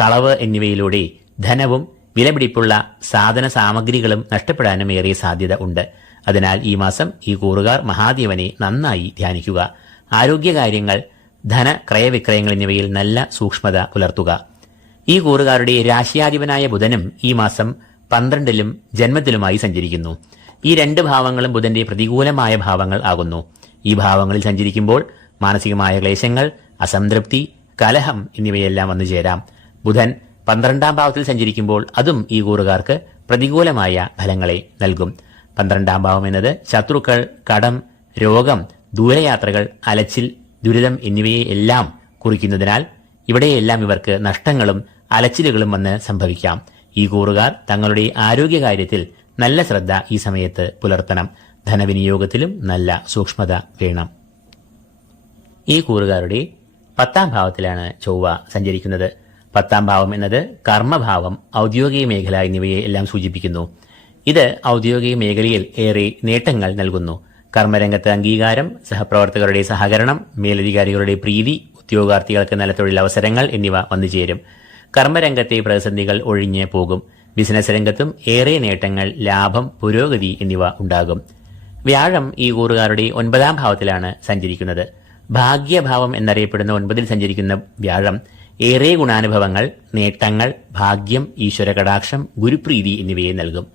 കളവ് എന്നിവയിലൂടെ ധനവും വിലപിടിപ്പുള്ള സാധന സാമഗ്രികളും നഷ്ടപ്പെടാനും ഏറെ സാധ്യത ഉണ്ട്. അതിനാൽ ഈ മാസം ഈ കൂറുകാർ മഹാദേവനെ നന്നായി ധ്യാനിക്കുക. ആരോഗ്യകാര്യങ്ങൾ, ധന ക്രയവിക്രയങ്ങൾ എന്നിവയിൽ നല്ല സൂക്ഷ്മത പുലർത്തുക. ഈ കൂറുകാരുടെ രാശിയാധിപനായ ബുധനും ഈ മാസം 12ലും ജന്മത്തിലുമായി സഞ്ചരിക്കുന്നു. ഈ 2 ഭാവങ്ങളും ബുധന്റെ പ്രതികൂലമായ ഭാവങ്ങൾ ആകുന്നു. ഈ ഭാവങ്ങളിൽ സഞ്ചരിക്കുമ്പോൾ മാനസികമായ ക്ലേശങ്ങൾ, അസംതൃപ്തി, കലഹം എന്നിവയെല്ലാം വന്നു ചേരാം. ബുധൻ 12ാം ഭാവത്തിൽ സഞ്ചരിക്കുമ്പോൾ അതും ഈ കൂറുകാർക്ക് പ്രതികൂലമായ ഫലങ്ങളെ നൽകും. 12ാം ഭാവം എന്നത് ശത്രുക്കൾ, കടം, രോഗം, ദൂരയാത്രകൾ, അലച്ചിൽ, ദുരിതം എന്നിവയെ എല്ലാം കുറിക്കുന്നതിനാൽ ഇവിടെയെല്ലാം ഇവർക്ക് നഷ്ടങ്ങളും അലച്ചിലുകളും വന്ന് സംഭവിക്കാം. ഈ കൂറുകാർ തങ്ങളുടെ ആരോഗ്യകാര്യത്തിൽ നല്ല ശ്രദ്ധ ഈ സമയത്ത് പുലർത്തണം. ധനവിനിയോഗത്തിലും നല്ല സൂക്ഷ്മത വേണം. ഈ കൂറുകാരുടെ 10ാം ഭാവത്തിലാണ് ചൊവ്വ സഞ്ചരിക്കുന്നത്. 10ാം ഭാവം എന്നത് കർമ്മഭാവം, ഔദ്യോഗിക മേഖല എന്നിവയെ എല്ലാം സൂചിപ്പിക്കുന്നു. ഇത് ഔദ്യോഗിക മേഖലയിൽ ഏറെ നേട്ടങ്ങൾ നൽകുന്നു. കർമ്മരംഗത്ത് അംഗീകാരം, സഹപ്രവർത്തകരുടെ സഹകരണം, മേലധികാരികളുടെ പ്രീതി, ഉദ്യോഗാർത്ഥികൾക്ക് നല്ല തൊഴിലവസരങ്ങൾ എന്നിവ വന്നുചേരും. കർമ്മരംഗത്തെ പ്രതിസന്ധികൾ ഒഴിഞ്ഞ് പോകും. ബിസിനസ് രംഗത്തും ഏറെ നേട്ടങ്ങൾ, ലാഭം, പുരോഗതി എന്നിവ ഉണ്ടാകും. വ്യാഴം ഈ കൂറുകാരുടെ 9ാം ഭാവത്തിലാണ് സഞ്ചരിക്കുന്നത്. ഭാഗ്യഭാവം എന്നറിയപ്പെടുന്ന 9ൽ സഞ്ചരിക്കുന്ന വ്യാഴം ഏറെ ഗുണാനുഭവങ്ങൾ, നേട്ടങ്ങൾ, ഭാഗ്യം, ഈശ്വര കടാക്ഷം, ഗുരുപ്രീതി എന്നിവയെ നൽകും.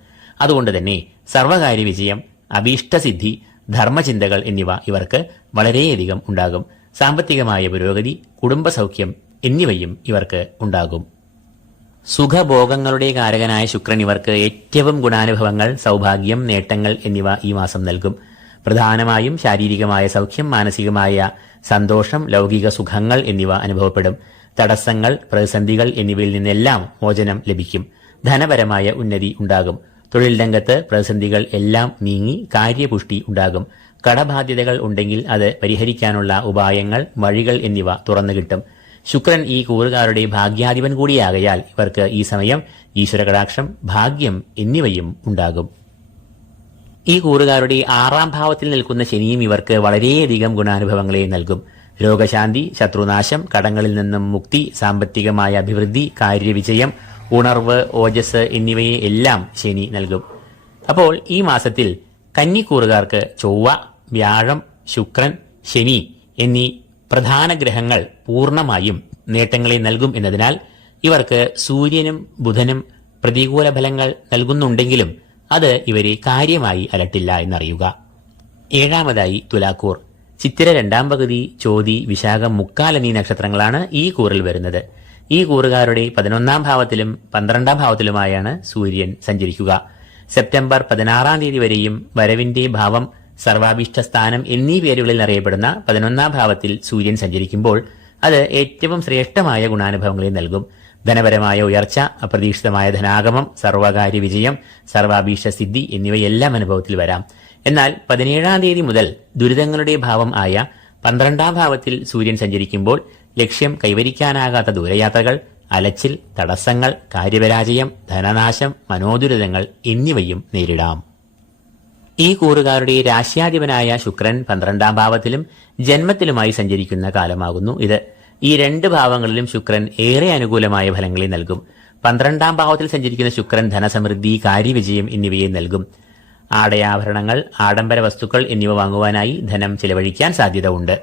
അതുകൊണ്ട് തന്നെ സർവകാര്യ വിജയം, അഭീഷ്ടസിദ്ധി, ധർമ്മചിന്തകൾ എന്നിവ ഇവർക്ക് വളരെയധികം ഉണ്ടാകും. സാമ്പത്തികമായ പുരോഗതി, കുടുംബസൗഖ്യം എന്നിവയും ഇവർക്ക് ഉണ്ടാകും. സുഖഭോഗങ്ങളുടെ കാരകനായ ശുക്രൻ ഇവർക്ക് ഏറ്റവും ഗുണാനുഭവങ്ങൾ, സൗഭാഗ്യം, നേട്ടങ്ങൾ എന്നിവ ഈ മാസം നൽകും. പ്രധാനമായും ശാരീരികമായ സൗഖ്യം, മാനസികമായ സന്തോഷം, ലൗകിക സുഖങ്ങൾ എന്നിവ അനുഭവപ്പെടും. തടസ്സങ്ങൾ, പ്രതിസന്ധികൾ എന്നിവയിൽ നിന്നെല്ലാം മോചനം ലഭിക്കും. ധനപരമായ ഉന്നതി ഉണ്ടാകും. തൊഴിൽ രംഗത്ത് പ്രതിസന്ധികൾ എല്ലാം നീങ്ങി കാര്യപുഷ്ടി ഉണ്ടാകും. കടബാധ്യതകൾ ഉണ്ടെങ്കിൽ അത് പരിഹരിക്കാനുള്ള ഉപായങ്ങൾ, വഴികൾ എന്നിവ തുറന്നു കിട്ടും. ശുക്രൻ ഈ കൂറുകാരുടെ ഭാഗ്യാധിപൻ കൂടിയാകയാൽ ഇവർക്ക് ഈ സമയം ഈശ്വരകടാക്ഷം, ഭാഗ്യം എന്നിവയും ഉണ്ടാകും. ഈ കൂറുകാരുടെ 6ാം ഭാവത്തിൽ നിൽക്കുന്ന ശനിയും ഇവർക്ക് വളരെയധികം ഗുണാനുഭവങ്ങളെ നൽകും. രോഗശാന്തി, ശത്രുനാശം, കടങ്ങളിൽ നിന്നും മുക്തി, സാമ്പത്തികമായ അഭിവൃദ്ധി, കാര്യവിജയം, ഉണർവ്, ഓജസ് എന്നിവയെ എല്ലാം ശനി നൽകും. അപ്പോൾ ഈ മാസത്തിൽ കന്നിക്കൂറുകാർക്ക് ചൊവ്വ, വ്യാഴം, ശുക്രൻ, ശനി എന്നീ പ്രധാന ഗ്രഹങ്ങൾ പൂർണ്ണമായും നേട്ടങ്ങളെ നൽകും എന്നതിനാൽ ഇവർക്ക് സൂര്യനും ബുധനും പ്രതികൂല ഫലങ്ങൾ നൽകുന്നുണ്ടെങ്കിലും അത് ഇവരെ കാര്യമായി അലട്ടില്ല എന്നറിയുക. 7ാമതായി തുലാക്കൂർ. ചിത്തിര 2ാം പകുതി, ചോതി, വിശാഖം, മുക്കാൽ എന്നീ നക്ഷത്രങ്ങളാണ് ഈ കൂറിൽ വരുന്നത്. ഈ കൂറുകാരുടെ 11ാം ഭാവത്തിലും 12ാം ഭാവത്തിലുമായാണ് സൂര്യൻ സഞ്ചരിക്കുക. സെപ്റ്റംബർ 16ാം തീയതി വരെയും വരവിന്റെ ഭാവം, സർവാഭീഷ്ട സ്ഥാനം എന്നീ പേരുകളിൽ അറിയപ്പെടുന്ന 11ാം ഭാവത്തിൽ സൂര്യൻ സഞ്ചരിക്കുമ്പോൾ അത് ഏറ്റവും ശ്രേഷ്ഠമായ ഗുണാനുഭവങ്ങളെ നൽകും. ധനപരമായ ഉയർച്ച, അപ്രതീക്ഷിതമായ ധനാഗമം, സർവകാര്യ വിജയം, സർവാഭീഷ്ട സിദ്ധി എന്നിവയെല്ലാം അനുഭവത്തിൽ വരാം. എന്നാൽ 17ാം തീയതി മുതൽ ദുരിതങ്ങളുടെ ഭാവം ആയ 12ാം ഭാവത്തിൽ സൂര്യൻ സഞ്ചരിക്കുമ്പോൾ ലക്ഷ്യം കൈവരിക്കാനാകാത്ത ദൂരയാത്രകൾ, അലച്ചിൽ, തടസ്സങ്ങൾ, കാര്യപരാജയം, ധനനാശം, മനോദുരിതങ്ങൾ എന്നിവയും നേരിടാം. ഈ കൂറുകാരുടെ രാശ്യാധിപനായ ശുക്രൻ 12ാം ഭാവത്തിലും ജന്മത്തിലുമായി സഞ്ചരിക്കുന്ന കാലമാകുന്നു ഇത്. ഈ 2 ഭാവങ്ങളിലും ശുക്രൻ ഏറെ അനുകൂലമായ ഫലങ്ങളെ നൽകും. 12ാം ഭാവത്തിൽ സഞ്ചരിക്കുന്ന ശുക്രൻ ധനസമൃദ്ധി, കാര്യവിജയം എന്നിവയെ നൽകും. ആടയാഭരണങ്ങൾ, ആഡംബര വസ്തുക്കൾ എന്നിവ വാങ്ങുവാനായി ധനം ചിലവഴിക്കാൻ സാധ്യത ഉണ്ട്.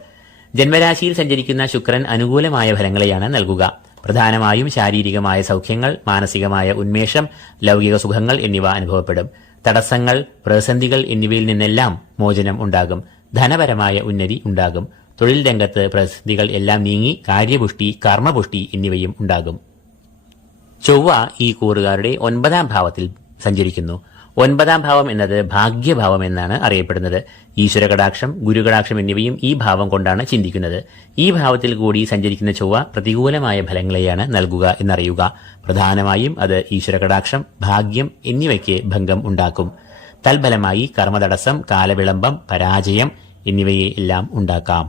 ജന്മരാശിയിൽ സഞ്ചരിക്കുന്ന ശുക്രൻ അനുകൂലമായ ഫലങ്ങളെയാണ് നൽകുക. പ്രധാനമായും ശാരീരികമായ സൗഖ്യങ്ങൾ, മാനസികമായ ഉന്മേഷം, ലൗകിക സുഖങ്ങൾ എന്നിവ അനുഭവപ്പെടും. തടസ്സങ്ങൾ, പ്രതിസന്ധികൾ എന്നിവയിൽ നിന്നെല്ലാം മോചനം ഉണ്ടാകും. ധനപരമായ ഉന്നതി ഉണ്ടാകും. തൊഴിൽ രംഗത്ത് പ്രതിസന്ധികൾ എല്ലാം നീങ്ങി കാര്യപുഷ്ടി, കർമ്മപുഷ്ടി എന്നിവയും ഉണ്ടാകും. ചൊവ്വ ഈ കൂറുകാരുടെ 9ാം ഭാവത്തിൽ സഞ്ചരിക്കുന്നു. 9ാം ഭാവം എന്നത് ഭാഗ്യഭാവം എന്നാണ് അറിയപ്പെടുന്നത്. ഈശ്വരകടാക്ഷം, ഗുരുകടാക്ഷം എന്നിവയും ഈ ഭാവം കൊണ്ടാണ് ചിന്തിക്കുന്നത്. ഈ ഭാവത്തിൽ കൂടി സഞ്ചരിക്കുന്ന ചൊവ്വ പ്രതികൂലമായ ഫലങ്ങളെയാണ് നൽകുക എന്നറിയുക. പ്രധാനമായും അത് ഈശ്വരകടാക്ഷം, ഭാഗ്യം എന്നിവയ്ക്ക് ഭംഗം ഉണ്ടാക്കും. തൽഫലമായി കർമ്മതടസ്സം, കാലവിളംബം, പരാജയം എന്നിവയെ എല്ലാം ഉണ്ടാക്കാം.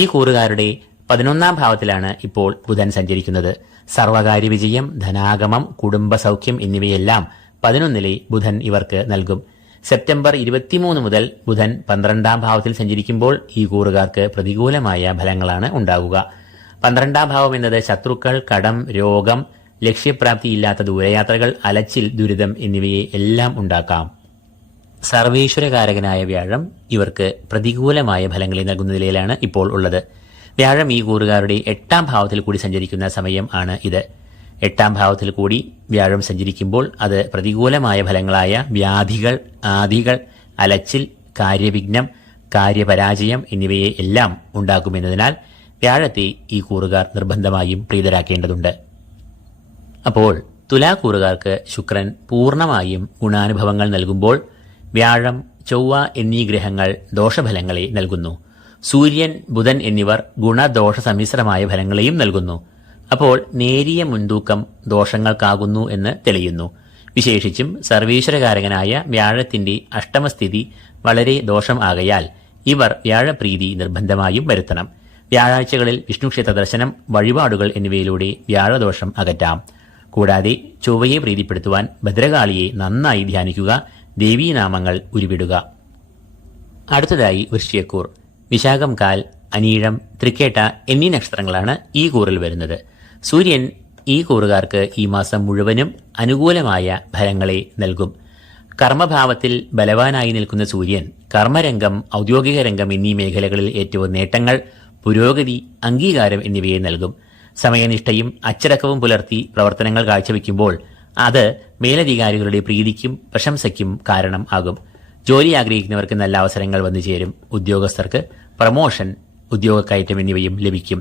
ഈ കൂറുകാരുടെ 11ാം ഭാവത്തിലാണ് ഇപ്പോൾ ബുധൻ സഞ്ചരിക്കുന്നത്. സർവകാര്യ വിജയം, ധനാഗമം, കുടുംബ സൗഖ്യം എന്നിവയെല്ലാം 11ലെ ബുധൻ ഇവർക്ക് നൽകും. സെപ്റ്റംബർ 23 മുതൽ ബുധൻ 12ാം ഭാവത്തിൽ സഞ്ചരിക്കുമ്പോൾ ഈ കൂറുകാർക്ക് പ്രതികൂലമായ ഫലങ്ങളാണ് ഉണ്ടാകുക. 12ാം ഭാവം എന്നത് ശത്രുക്കൾ, കടം, രോഗം, ലക്ഷ്യപ്രാപ്തിയില്ലാത്ത ദൂരയാത്രകൾ, അലച്ചിൽ, ദുരിതം എന്നിവയെ എല്ലാം ഉണ്ടാക്കാം. സർവേശ്വരകാരകനായ വ്യാഴം ഇവർക്ക് പ്രതികൂലമായ ഫലങ്ങളെ നൽകുന്ന നിലയിലാണ് ഇപ്പോൾ ഉള്ളത്. വ്യാഴം ഈ കൂറുകാരുടെ 8ാം ഭാവത്തിൽ കൂടി സഞ്ചരിക്കുന്ന സമയം ആണ് ഇത്. 8ാം ഭാവത്തിൽ കൂടി വ്യാഴം സഞ്ചരിക്കുമ്പോൾ അത് പ്രതികൂലമായ ഫലങ്ങളായ വ്യാധികൾ, ആദികൾ, അലച്ചിൽ, കാര്യവിഘ്നം, കാര്യപരാജയം എന്നിവയെ എല്ലാം ഉണ്ടാക്കുമെന്നതിനാൽ വ്യാഴത്തെ ഈ കൂറുകാർ നിർബന്ധമായും പ്രീതരാക്കേണ്ടതുണ്ട്. അപ്പോൾ തുലാക്കൂറുകാർക്ക് ശുക്രൻ പൂർണ്ണമായും ഗുണാനുഭവങ്ങൾ നൽകുമ്പോൾ വ്യാഴം, ചൊവ്വ എന്നീ ഗ്രഹങ്ങൾ ദോഷഫലങ്ങളെ നൽകുന്നു. സൂര്യൻ, ബുധൻ എന്നിവർ ഗുണദോഷ സമ്മിശ്രമായ ഫലങ്ങളെയും നൽകുന്നു. അപ്പോൾ നേരിയ മുൻതൂക്കം ദോഷങ്ങൾക്കാകുന്നു എന്ന് തെളിയുന്നു. വിശേഷിച്ചും സർവീശ്വരകാരകനായ വ്യാഴത്തിന്റെ അഷ്ടമസ്ഥിതി വളരെ ദോഷം ആകയാൽ ഇവർ വ്യാഴപ്രീതി നിർബന്ധമായും വരുത്തണം. വ്യാഴാഴ്ചകളിൽ വിഷ്ണുക്ഷേത്ര ദർശനം, വഴിപാടുകൾ എന്നിവയിലൂടെ വ്യാഴദോഷം അകറ്റാം. കൂടാതെ ചൊവ്വയെ പ്രീതിപ്പെടുത്തുവാൻ ഭദ്രകാളിയെ നന്നായി ധ്യാനിക്കുക, ദേവീനാമങ്ങൾ ഉരുവിടുക. അടുത്തതായി വൃശ്ചികക്കൂർ. വിശാഖം, കാൽ, അനീഴം, തൃക്കേട്ട എന്നീ നക്ഷത്രങ്ങളാണ് ഈ കൂറിൽ വരുന്നത്. സൂര്യൻ ഈ കൂറുകാർക്ക് ഈ മാസം മുഴുവനും അനുകൂലമായ ഫലങ്ങളെ നൽകും. കർമ്മഭാവത്തിൽ ബലവാനായി നിൽക്കുന്ന സൂര്യൻ കർമ്മരംഗം, ഔദ്യോഗിക രംഗം എന്നീ മേഖലകളിൽ ഏറ്റവും നേട്ടങ്ങൾ, പുരോഗതി, അംഗീകാരം എന്നിവയെ നൽകും. സമയനിഷ്ഠയും അച്ചടക്കവും പുലർത്തി പ്രവർത്തനങ്ങൾ കാഴ്ചവെക്കുമ്പോൾ അത് മേലധികാരികളുടെ പ്രീതിക്കും പ്രശംസയ്ക്കും കാരണം ആകും. ജോലി ആഗ്രഹിക്കുന്നവർക്ക് നല്ല അവസരങ്ങൾ വന്നു ചേരും. ഉദ്യോഗസ്ഥർക്ക് പ്രമോഷൻ, ഉദ്യോഗക്കയറ്റം എന്നിവയും ലഭിക്കും.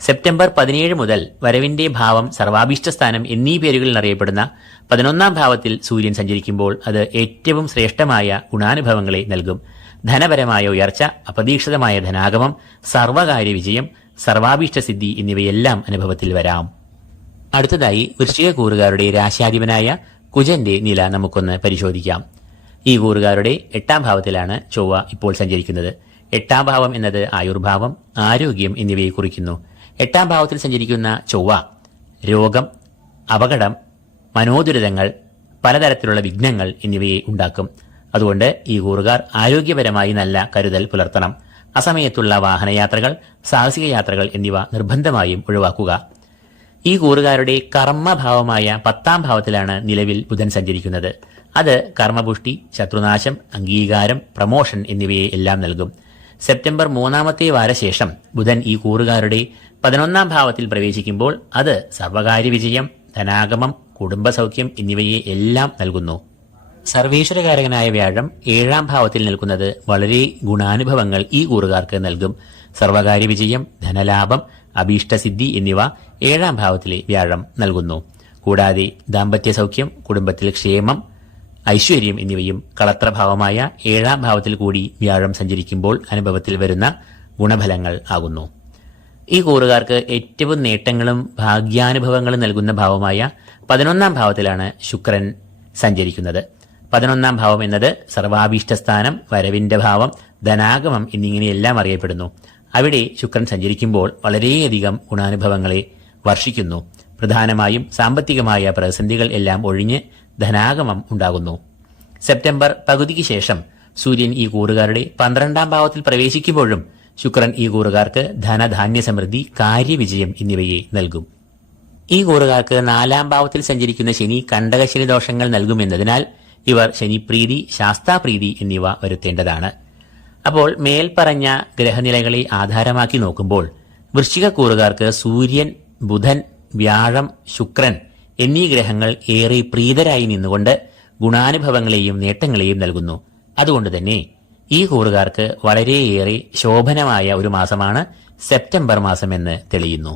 സെപ്റ്റംബർ 17 മുതൽ വരവിന്റെ ഭാവം, സർവാഭീഷ്ടസ്ഥാനം എന്നീ പേരുകളിൽ അറിയപ്പെടുന്ന 11-ാം ഭാവത്തിൽ സൂര്യൻ സഞ്ചരിക്കുമ്പോൾ അത് ഏറ്റവും ശ്രേഷ്ഠമായ ഗുണാനുഭവങ്ങളെ നൽകും. ധനപരമായ ഉയർച്ച, അപ്രതീക്ഷിതമായ ധനാഗമം, സർവകാര്യ വിജയം, സർവാഭീഷ്ടസിദ്ധി എന്നിവയെല്ലാം അനുഭവത്തിൽ വരാം. അടുത്തതായി വൃശ്ചിക കൂറുകാരുടെ രാശ്യാധിപനായ കുജന്റെ നില നമുക്കൊന്ന് പരിശോധിക്കാം. ഈ കൂറുകാരുടെ 8-ാം ഭാവത്തിലാണ് ചൊവ്വ ഇപ്പോൾ സഞ്ചരിക്കുന്നത്. 8-ാം ഭാവം എന്നത് ആയുർഭാവം, ആരോഗ്യം എന്നിവയെ കുറിക്കുന്നു. 8-ാം ഭാവത്തിൽ സഞ്ചരിക്കുന്ന ചൊവ്വ രോഗം, അപകടം, മനോദുരിതങ്ങൾ, പലതരത്തിലുള്ള വിഘ്നങ്ങൾ എന്നിവയെ ഉണ്ടാക്കും. അതുകൊണ്ട് ഈ കൂറുകാർ ആരോഗ്യപരമായി നല്ല കരുതൽ പുലർത്തണം. അസമയത്തുള്ള വാഹനയാത്രകൾ, സാഹസിക യാത്രകൾ എന്നിവ നിർബന്ധമായും ഒഴിവാക്കുക. ഈ കൂറുകാരുടെ കർമ്മഭാവമായ 10-ാം ഭാവത്തിലാണ് നിലവിൽ ബുധൻ സഞ്ചരിക്കുന്നത്. അത് കർമ്മപുഷ്ടി, ശത്രുനാശം, അംഗീകാരം, പ്രമോഷൻ എന്നിവയെ എല്ലാം നൽകും. സെപ്റ്റംബർ 3-ാമത്തെ വാരശേഷം ബുധൻ ഈ കൂറുകാരുടെ 11-ാം ഭാവത്തിൽ പ്രവേശിക്കുമ്പോൾ അത് സർവകാര്യ വിജയം, ധനാഗമം, കുടുംബസൗഖ്യം എന്നിവയെ എല്ലാം നൽകുന്നു. സർവേശ്വരകാരകനായ വ്യാഴം 7-ാം ഭാവത്തിൽ നിൽക്കുന്നത് വളരെ ഗുണാനുഭവങ്ങൾ ഈ കൂറുകാർക്ക് നൽകും. സർവകാര്യ വിജയം, ധനലാഭം, അഭീഷ്ടസിദ്ധി എന്നിവ 7-ാം ഭാവത്തിലെ വ്യാഴം നൽകുന്നു. കൂടാതെ ദാമ്പത്യ സൗഖ്യം, കുടുംബത്തിൽ ക്ഷേമം, ഐശ്വര്യം എന്നിവയും കളത്രഭാവമായ 7-ാം ഭാവത്തിൽ കൂടി വ്യാഴം സഞ്ചരിക്കുമ്പോൾ അനുഭവത്തിൽ വരുന്ന ഗുണഫലങ്ങൾ ആകുന്നു. ഈ കൂറുകാർക്ക് ഏറ്റവും നേട്ടങ്ങളും ഭാഗ്യാനുഭവങ്ങളും നൽകുന്ന ഭാവമായ 11-ാം ഭാവത്തിലാണ് ശുക്രൻ സഞ്ചരിക്കുന്നത്. 11-ാം ഭാവം എന്നത് സർവാഭീഷ്ടസ്ഥാനം, വരവിന്റെ ഭാവം, ധനാഗമം എന്നിങ്ങനെയെല്ലാം അറിയപ്പെടുന്നു. അവിടെ ശുക്രൻ സഞ്ചരിക്കുമ്പോൾ വളരെയധികം ഗുണാനുഭവങ്ങളെ വർഷിക്കുന്നു. പ്രധാനമായും സാമ്പത്തികമായ പ്രതിസന്ധികൾ എല്ലാം ഒഴിഞ്ഞ് ധനാഗമം ഉണ്ടാകുന്നു. സെപ്റ്റംബർ പകുതിക്ക് ശേഷം സൂര്യൻ ഈ കൂറുകാരുടെ 12-ാം ഭാവത്തിൽ പ്രവേശിക്കുമ്പോഴും ശുക്രൻ ഈ കൂറുകാർക്ക് ധനധാന്യ സമൃദ്ധി, കാര്യവിജയം എന്നിവയെ നൽകും. ഈ കൂറുകാർക്ക് 4-ാം ഭാവത്തിൽ സഞ്ചരിക്കുന്ന ശനി കണ്ടകശനി ദോഷങ്ങൾ നൽകുമെന്നതിനാൽ ഇവർ ശനിപ്രീതി, ശാസ്താപ്രീതി എന്നിവ വരുത്തേണ്ടതാണ്. അപ്പോൾ മേൽപ്പറഞ്ഞ ഗ്രഹനിലകളെ ആധാരമാക്കി നോക്കുമ്പോൾ വൃശ്ചിക കൂറുകാർക്ക് സൂര്യൻ, ബുധൻ, വ്യാഴം, ശുക്രൻ എന്നീ ഗ്രഹങ്ങൾ ഏറെ പ്രീതരായി നിന്നുകൊണ്ട് ഗുണാനുഭവങ്ങളെയും നേട്ടങ്ങളെയും നൽകുന്നു. അതുകൊണ്ട് തന്നെ ഈ കൂറുകാർക്ക് വളരെയേറെ ശോഭനമായ ഒരു മാസമാണ് സെപ്റ്റംബർ മാസമെന്ന് തെളിയുന്നു.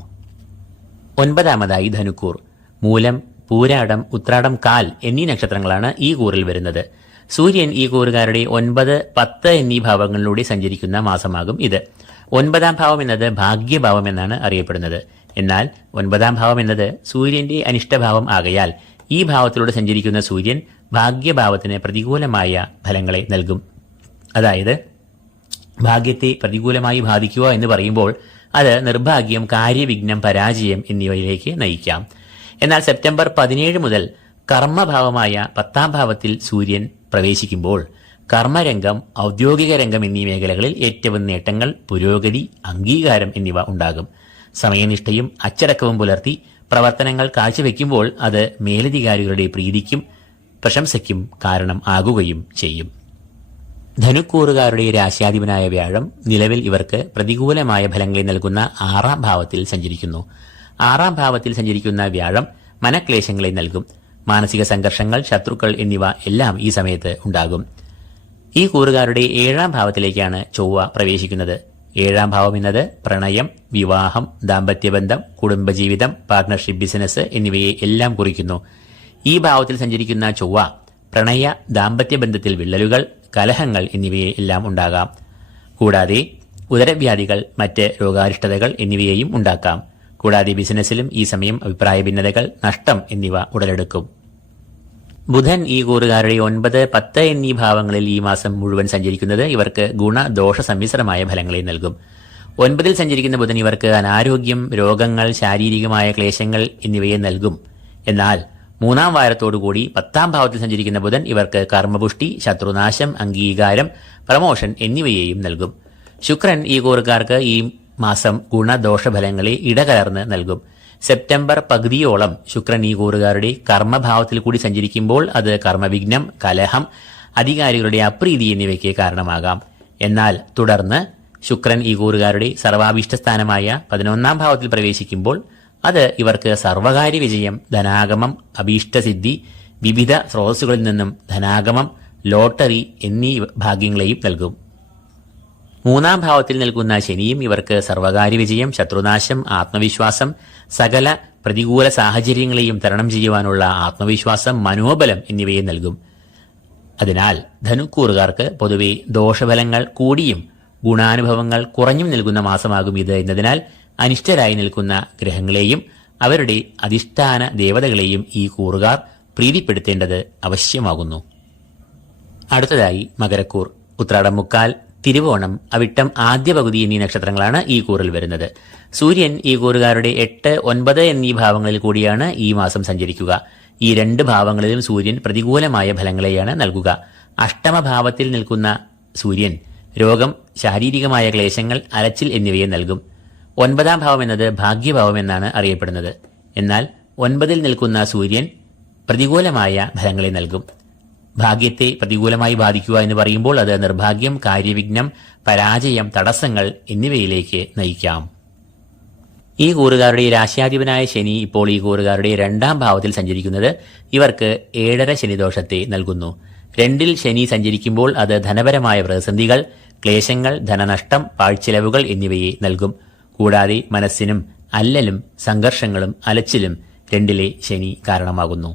9-ാമതായി ധനുക്കൂർ. മൂലം, പൂരാടം, ഉത്രാടം, കാൽ എന്നീ നക്ഷത്രങ്ങളാണ് ഈ കൂറിൽ വരുന്നത്. സൂര്യൻ ഈ കൂറുകാരുടെ 9, 10 എന്നീ ഭാവങ്ങളിലൂടെ സഞ്ചരിക്കുന്ന മാസമാകും ഇത്. 9-ാം ഭാവം എന്നത് ഭാഗ്യഭാവം എന്നാണ് അറിയപ്പെടുന്നത്. എന്നാൽ 9-ാം ഭാവം എന്നത് സൂര്യന്റെ അനിഷ്ടഭാവം ആകയാൽ ഈ ഭാവത്തിലൂടെ സഞ്ചരിക്കുന്ന സൂര്യൻ ഭാഗ്യഭാവത്തിന് പ്രതികൂലമായ ഫലങ്ങളെ നൽകും. അതായത് ഭാഗ്യത്തെ പ്രതികൂലമായി ബാധിക്കുക എന്ന് പറയുമ്പോൾ അത് നിർഭാഗ്യം, കാര്യവിഘ്നം, പരാജയം എന്നിവയിലേക്ക് നയിക്കാം. എന്നാൽ സെപ്റ്റംബർ 17 മുതൽ കർമ്മഭാവമായ 10-ാം ഭാവത്തിൽ സൂര്യൻ പ്രവേശിക്കുമ്പോൾ കർമ്മരംഗം, ഔദ്യോഗിക രംഗം എന്നീ മേഖലകളിൽ ഏറ്റവും നേട്ടങ്ങൾ, പുരോഗതി, അംഗീകാരം എന്നിവ ഉണ്ടാകും. സമയനിഷ്ഠയും അച്ചടക്കവും പുലർത്തി പ്രവർത്തനങ്ങൾ കാഴ്ചവെക്കുമ്പോൾ അത് മേലധികാരികളുടെ പ്രീതിക്കും പ്രശംസയ്ക്കും കാരണം ആകുകയും ചെയ്യും. ധനുക്കൂറുകാരുടെ രാശ്യാധിപനായ വ്യാഴം നിലവിൽ ഇവർക്ക് പ്രതികൂലമായ ഫലങ്ങളെ നൽകുന്ന 6-ാം ഭാവത്തിൽ സഞ്ചരിക്കുന്നു. 6-ാം ഭാവത്തിൽ സഞ്ചരിക്കുന്ന വ്യാഴം മനക്ലേശങ്ങളെ നൽകും. മാനസിക സംഘർഷങ്ങൾ, ശത്രുക്കൾ എന്നിവ എല്ലാം ഈ സമയത്ത് ഉണ്ടാകും. ഈ കൂറുകാരുടെ 7-ാം ഭാവത്തിലേക്കാണ് ചൊവ്വ പ്രവേശിക്കുന്നത്. 7-ാം ഭാവം എന്നത് പ്രണയം, വിവാഹം, ദാമ്പത്യബന്ധം, കുടുംബജീവിതം, പാർട്ണർഷിപ്പ്, ബിസിനസ് എന്നിവയെ എല്ലാം കുറിക്കുന്നു. ഈ ഭാവത്തിൽ സഞ്ചരിക്കുന്ന ചൊവ്വ പ്രണയ, ദാമ്പത്യ ബന്ധത്തിൽ വിള്ളലുകൾ, കലഹങ്ങൾ എന്നിവയെ എല്ലാം ഉണ്ടാകാം. കൂടാതെ ഉദരവ്യാധികൾ, മറ്റ് രോഗാരിഷ്ടതകൾ എന്നിവയെയും ഉണ്ടാക്കാം. കൂടാതെ ബിസിനസ്സിലും ഈ സമയം അഭിപ്രായ ഭിന്നതകൾ, നഷ്ടം എന്നിവ ഉടലെടുക്കും. ബുധൻ ഈ കൂറുകാരുടെ 9, 10 എന്നീ ഭാവങ്ങളിൽ ഈ മാസം മുഴുവൻ സഞ്ചരിക്കുന്നത് ഇവർക്ക് ഗുണദോഷ സമ്മിശ്രമായ ഫലങ്ങളെ നൽകും. 9-ൽ സഞ്ചരിക്കുന്ന ബുധൻ ഇവർക്ക് അനാരോഗ്യം, രോഗങ്ങൾ, ശാരീരികമായ ക്ലേശങ്ങൾ എന്നിവയെ നൽകും. എന്നാൽ 3-ാം വാരത്തോടുകൂടി 10-ാം ഭാവത്തിൽ സഞ്ചരിക്കുന്ന ബുധൻ ഇവർക്ക് കർമ്മപുഷ്ടി, ശത്രുനാശം, അംഗീകാരം, പ്രമോഷൻ എന്നിവയെയും നൽകും. ശുക്രൻ ഈ കൂറുകാർക്ക് ഈ മാസം ഗുണദോഷഫലങ്ങളെ ഇടകലർന്ന് നൽകും. സെപ്റ്റംബർ പകുതിയോളം ശുക്രൻ ഈ കൂറുകാരുടെ കർമ്മഭാവത്തിൽ കൂടി സഞ്ചരിക്കുമ്പോൾ അത് കർമ്മവിഘ്നം, കലഹം, അധികാരികളുടെ അപ്രീതി എന്നിവയ്ക്ക് കാരണമാകാം. എന്നാൽ തുടർന്ന് ശുക്രൻ ഈ കൂറുകാരുടെ സർവാഭീഷ്ടസ്ഥാനമായ 11-ാം ഭാവത്തിൽ പ്രവേശിക്കുമ്പോൾ അത് ഇവർക്ക് സർവകാര്യ വിജയം, ധനാഗമം, അഭീഷ്ടസിദ്ധി, വിവിധ സ്രോതസ്സുകളിൽ നിന്നും ധനാഗമം, ലോട്ടറി എന്നീ ഭാഗ്യങ്ങളെയും നൽകും. മൂന്നാം ഭാവത്തിൽ നിൽക്കുന്ന ശനിയും ഇവർക്ക് സർവകാര്യ വിജയം, ശത്രുനാശം, ആത്മവിശ്വാസം, സകല പ്രതികൂല സാഹചര്യങ്ങളെയും തരണം ചെയ്യുവാനുള്ള ആത്മവിശ്വാസം, മനോബലം എന്നിവയെ നൽകും. അതിനാൽ ധനുക്കൂറുകാർക്ക് പൊതുവെ ദോഷഫലങ്ങൾ കൂടിയും ഗുണാനുഭവങ്ങൾ കുറഞ്ഞും നൽകുന്ന മാസമാകും ഇത് എന്നതിനാൽ അനിഷ്ടരായി നിൽക്കുന്ന ഗ്രഹങ്ങളെയും അവരുടെ അധിഷ്ഠാന ദേവതകളെയും ഈ കൂറുകാർ പ്രീതിപ്പെടുത്തേണ്ടത് ആവശ്യമാകുന്നു. അടുത്തതായി മകരക്കൂർ. ഉത്രാടം മുക്കാൽ, തിരുവോണം, അവിട്ടം ആദ്യ പകുതി എന്നീ നക്ഷത്രങ്ങളാണ് ഈ കൂറിൽ വരുന്നത്. സൂര്യൻ ഈ കൂറുകാരുടെ 8, 9 എന്നീ ഭാവങ്ങളിൽ കൂടിയാണ് ഈ മാസം സഞ്ചരിക്കുക. ഈ 2 ഭാവങ്ങളിലും സൂര്യൻ പ്രതികൂലമായ ഫലങ്ങളെയാണ് നൽകുക. അഷ്ടമഭാവത്തിൽ നിൽക്കുന്ന സൂര്യൻ രോഗം, ശാരീരികമായ ക്ലേശങ്ങൾ, അലച്ചിൽ എന്നിവയെ നൽകും. 9ാം ഭാവം എന്നത് ഭാഗ്യഭാവം എന്നാണ് അറിയപ്പെടുന്നത്. എന്നാൽ 9ൽ നിൽക്കുന്ന സൂര്യൻ പ്രതികൂലമായ ഫലങ്ങളെ നൽകും. ഭാഗ്യത്തെ പ്രതികൂലമായി ബാധിക്കുക എന്ന് പറയുമ്പോൾ അത് നിർഭാഗ്യം, കാര്യവിഘ്നം, പരാജയം, തടസ്സങ്ങൾ എന്നിവയിലേക്ക് നയിക്കാം. ഈ കൂറുകാരുടെ രാശ്യാധിപനായ ശനി ഇപ്പോൾ ഈ കൂറുകാരുടെ 2ാം ഭാവത്തിൽ സഞ്ചരിക്കുന്നത് ഇവർക്ക് 7.5 ശനിദോഷത്തെ നൽകുന്നു. 2ൽ ശനി സഞ്ചരിക്കുമ്പോൾ അത് ധനപരമായ പ്രതിസന്ധികൾ, ക്ലേശങ്ങൾ, ധനനഷ്ടം, പാഴ്ചെലവുകൾ എന്നിവയെ നൽകും. കൂടാതെ മനസ്സിനും അല്ലലും സംഘർഷങ്ങളും അലച്ചിലും 2ലെ ശനി കാരണമാകുന്നു.